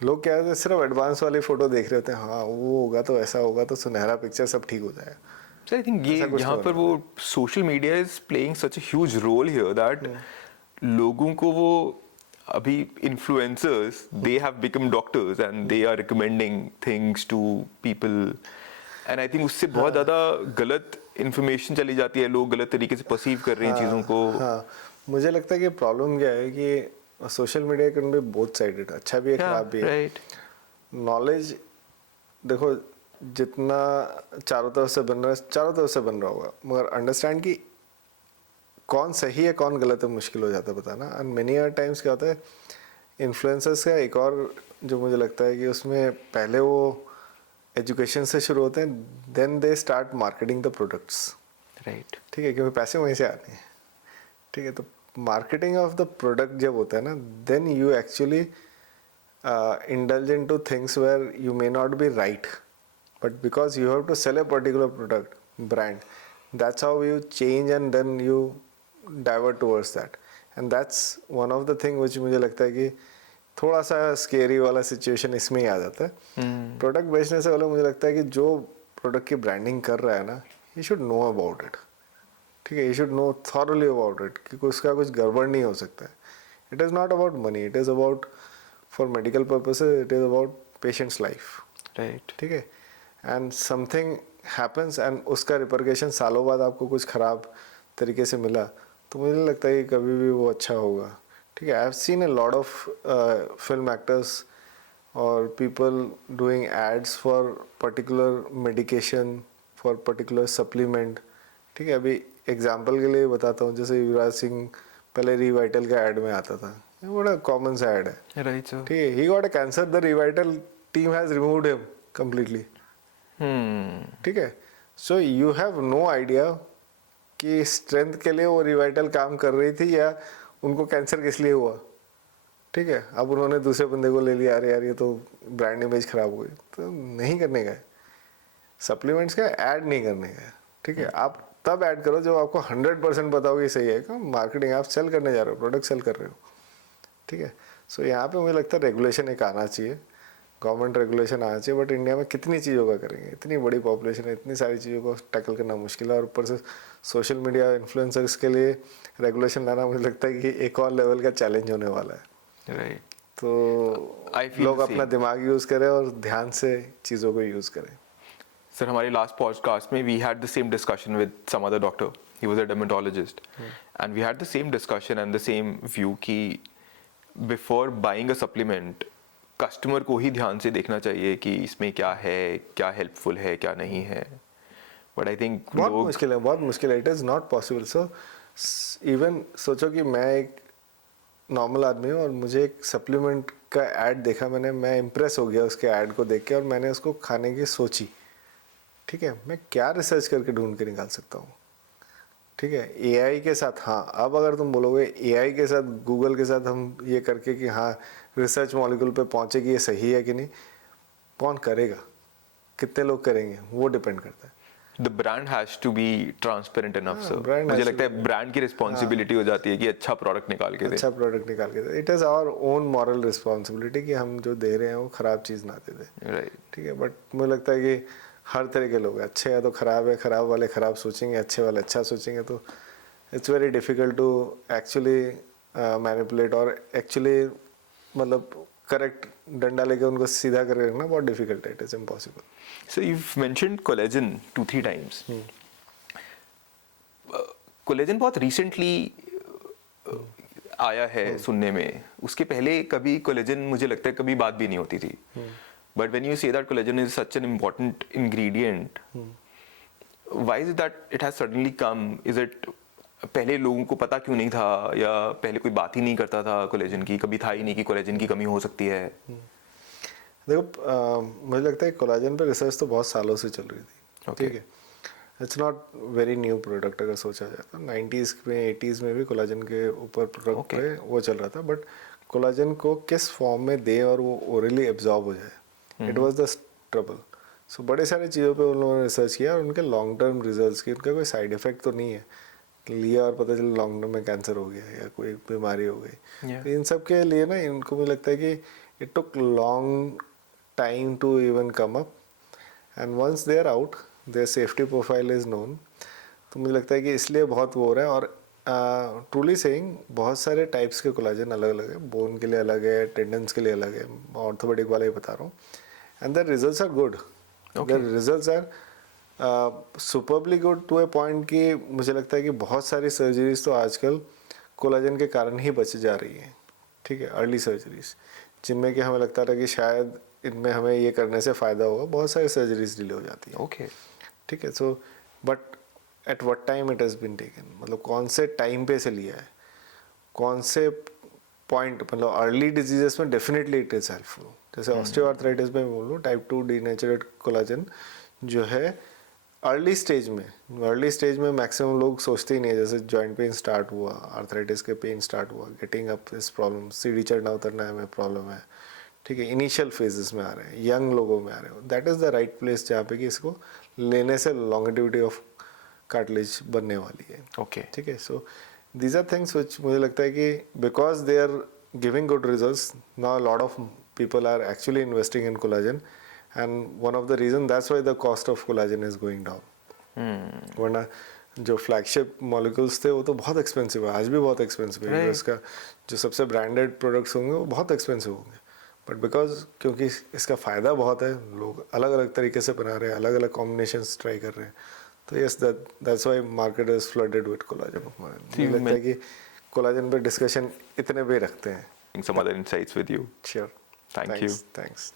लोग क्या होते हैं, सिर्फ एडवांस वाली फोटो देख रहे होते हैं, हाँ वो होगा तो ऐसा होगा तो सुनहरा पिक्चर सब ठीक हो जाएगा। So I think ये यहाँ पर वो social media is playing such a huge role here that लोगों को वो अभी influencers they have become doctors and they are recommending things to people and I think उससे बहुत ज़्यादा गलत इन्फॉर्मेशन चली जाती है, लोग गलत तरीके से परसीव कर रहे हैं चीज़ों को। हाँ, मुझे लगता है कि प्रॉब्लम क्या है कि social media can be both sided, अच्छा भी है खराब भी है। राइट। नॉलेज देखो जितना चारों तरफ से बन रहा है, चारों तरफ से बन रहा होगा, मगर अंडरस्टैंड कि कौन सही है कौन गलत है मुश्किल हो जाता है बताना। एंड मेनी आर टाइम्स क्या होता है, इन्फ्लुएंसर्स का एक और जो मुझे लगता है कि उसमें पहले वो एजुकेशन से शुरू होते हैं, then they start marketing the products. Right. ठीक है, क्योंकि पैसे वहीं से आते हैं। ठीक है, तो मार्केटिंग ऑफ द प्रोडक्ट जब होता है ना, then you actually indulge into things where you may not be right, but because you have to sell a particular product brand, that's how you change and then you divert towards that. And that's one of the thing which मुझे लगता है कि थोड़ा सा scary वाला situation इसमें ही आ जाता है। प्रोडक्ट बेचने से पहले मुझे लगता है कि जो प्रोडक्ट की ब्रांडिंग कर रहा है ना, he should know about it. ठीक है, you should know thoroughly about it कि उसका कुछ गड़बड़ नहीं हो सकता है। It is not about money, it is about for medical purposes, it is about patients life. Right. ठीक है, एंड समथिंग हैपन्स एंड उसका रिपरकेशन सालों बाद आपको कुछ ख़राब तरीके से मिला, तो मुझे नहीं लगता कि कभी भी वो अच्छा होगा। ठीक है, I have seen a lot of film actors और people doing ads for particular medication, for particular supplement. ठीक है, अभी एग्जाम्पल के लिए बताता हूँ, जैसे युवराज सिंह पहले रिवाइटल का ऐड में आता था, ये बड़ा कॉमन सा ऐड है। Right sir. ठीक है, he got a cancer, the revital team has removed him completely. ठीक है, so you have no idea कि स्ट्रेंथ के लिए वो रिवाइटल काम कर रही थी या उनको कैंसर किस लिए हुआ। ठीक है, अब उन्होंने दूसरे बंदे को ले लिया, अरे यार ये तो ब्रांड इमेज खराब हो गई, तो नहीं करने का है। सप्लीमेंट्स का ऐड नहीं करने का है। ठीक है, आप तब ऐड करो जब आपको 100% पता हो कि सही है। क्यों मार्केटिंग, आप सेल करने जा रहे हो, प्रोडक्ट सेल कर रहे हो। ठीक है, सो यहाँ पे मुझे लगता है रेगुलेशन एक आना चाहिए, गवर्नमेंट रेगुलेशन आना चाहिए। बट इंडिया में कितनी चीज़ों का करेंगे, इतनी बड़ी पॉपुलेशन है, इतनी सारी चीज़ों को टैकल करना मुश्किल है। और ऊपर से सोशल मीडिया इन्फ्लुएंसर्स के लिए रेगुलेशन लाना मुझे लगता है कि एक और लेवल का चैलेंज होने वाला है। राइट। तो I feel लोग the अपना same. दिमाग यूज़ करें और ध्यान से चीज़ों को यूज़ करें। सर, हमारे लास्ट पॉडकास्ट में we had the same discussion with some other doctor, he was a dermatologist, and we had the same discussion and the same view कि before buying a supplement customer को ही ध्यान से देखना चाहिए कि इसमें क्या है, क्या हेल्पफुल है, क्या नहीं है। बट आई थिंक बहुत लोग मुश्किल है, बहुत मुश्किल है, it is not possible. So even सोचो कि मैं एक नॉर्मल आदमी हूँ और मुझे एक सप्लीमेंट का ऐड देखा मैंने, मैं इम्प्रेस हो गया उसके ऐड को देख के और मैंने उसको खाने की सोची। ठीक है, मैं क्या रिसर्च करके ढूंढ के निकाल सकता हूँ। ठीक है, एआई के साथ, हाँ अब अगर तुम बोलोगे एआई के साथ, गूगल के साथ हम ये करके कि हाँ रिसर्च मॉलिक्यूल पे पहुँचे कि ये सही है कि नहीं, कौन करेगा, कितने लोग करेंगे, वो डिपेंड करता है। The brand has to be transparent enough हाँ, सर। brand मुझे has to लगता है be- ब्रांड की रिस्पॉन्सिबिलिटी हो जाती है कि अच्छा प्रोडक्ट निकाल के दे। अच्छा प्रोडक्ट निकाल के दे। It is our own moral responsibility कि हम जो दे रहे हैं वो ख़राब चीज़ ना दे दें। राइट। ठीक है, बट मुझे लगता है कि हर तरह के लोग हैं, अच्छे हैं तो ख़राब है, ख़राब वाले ख़राब सोचेंगे, अच्छे वाले अच्छा सोचेंगे, तो it's very difficult to actually manipulate और एक्चुअली मतलब करेक्ट डंडा लेके उनको सीधा करके रखना बहुत डिफ़िकल्ट है, it is impossible. So you've mentioned collagen 2-3 times. Collagen बहुत रिसेंटली आया है सुनने में, उसके पहले कभी कोलेजन मुझे लगता है कभी बात भी नहीं होती थी। But when you say that collagen is such an important ingredient, why is that it has suddenly come? Is it पहले लोगों को पता क्यों नहीं था, या पहले कोई बात ही नहीं करता था कोलेजन की, कभी था ही नहीं कि कोलेजन की कमी हो सकती है? देखो मुझे लगता है कोलाजन पे रिसर्च तो बहुत सालों से चल रही थी। Okay. ठीक है, it's not very new product अगर सोचा जाए तो। 90s में 80s में भी कोलाजन के ऊपर प्रोडक्ट Okay. पे वो चल रहा था, बट कोलाजन को किस फॉर्म में दें और वो ओरली एब्जॉर्ब हो जाए, इट वाज द ट्रबल। सो बड़े सारे चीज़ों पे उन लोगों ने रिसर्च किया और उनके लॉन्ग टर्म रिजल्ट्स की, उनका कोई साइड इफेक्ट तो नहीं है लिया और पता चला लॉन्ग टर्म में कैंसर हो गया या कोई बीमारी हो गई। Yeah. तो इन सब के लिए ना इनको मुझे लगता है कि it took long time to even come up, and once they are out their safety profile is known। तो मुझे लगता है कि इसलिए बहुत वो हो रहा है। और ट्रूली सेइंग बहुत सारे टाइप्स के कोलाजन अलग अलग है, बोन के लिए अलग है, टेंडन्स के लिए अलग है, ऑर्थोपेडिक वाले ही बता रहा हूँ, and the results are good. The results are superbly good to a point कि मुझे लगता है कि बहुत सारी सर्जरीज तो आजकल कोलाजन के कारण ही बच जा रही हैं, ठीक है, अर्ली सर्जरीज जिनमें कि हमें लगता था कि शायद इनमें हमें ये करने से फ़ायदा होगा, बहुत सारी सर्जरीज डिले हो जाती हैं। ओके। ठीक है, so but at what time it has been taken, मतलब कौन से टाइम पे से लिया है, कौन से पॉइंट, मतलब अर्ली डिजीजेस में डेफिनेटली इट इज़ हेल्पफुल। जैसे ऑस्टियोआर्थराइटिस में बोल लो, टाइप 2 डीनेचुरेट कोलाजन जो है अर्ली स्टेज में मैक्सिमम लोग सोचते ही नहीं है। जैसे जॉइंट पेन स्टार्ट हुआ, आर्थराइटिस के पेन स्टार्ट हुआ, गेटिंग अप इस प्रॉब्लम, सीढ़ी चढ़ना उतरना में प्रॉब्लम है, ठीक है, इनिशियल फेजेस में आ रहे हैं, यंग लोगों में आ रहे हो, that is the right place जहाँ पे कि इसको लेने से लॉन्गेटिविटी ऑफ कार्टिलेज बनने वाली है। ओके। ठीक है, so these are things which मुझे लगता है कि because they are giving good results, now lot of people are actually investing in collagen, and one of the reason that's why the cost of collagen is going down. वरना जो flagship molecules थे वो तो बहुत expensive है, आज भी बहुत एक्सपेंसिव है। Right. इसका जो सबसे ब्रांडेड प्रोडक्ट्स होंगे वो बहुत एक्सपेंसिव होंगे, बट बिकॉज क्योंकि इसका फ़ायदा बहुत है, लोग अलग अलग तरीके से बना रहे हैं, अलग अलग कॉम्बिनेशंस ट्राई कर रहे हैं, तो yes that's why market is flooded with collagen. मुझे लगता है कि कोलाजन पे डिस्कशन इतने पे रखते हैं। Some other insights with you. Sure. Thank you. Thanks.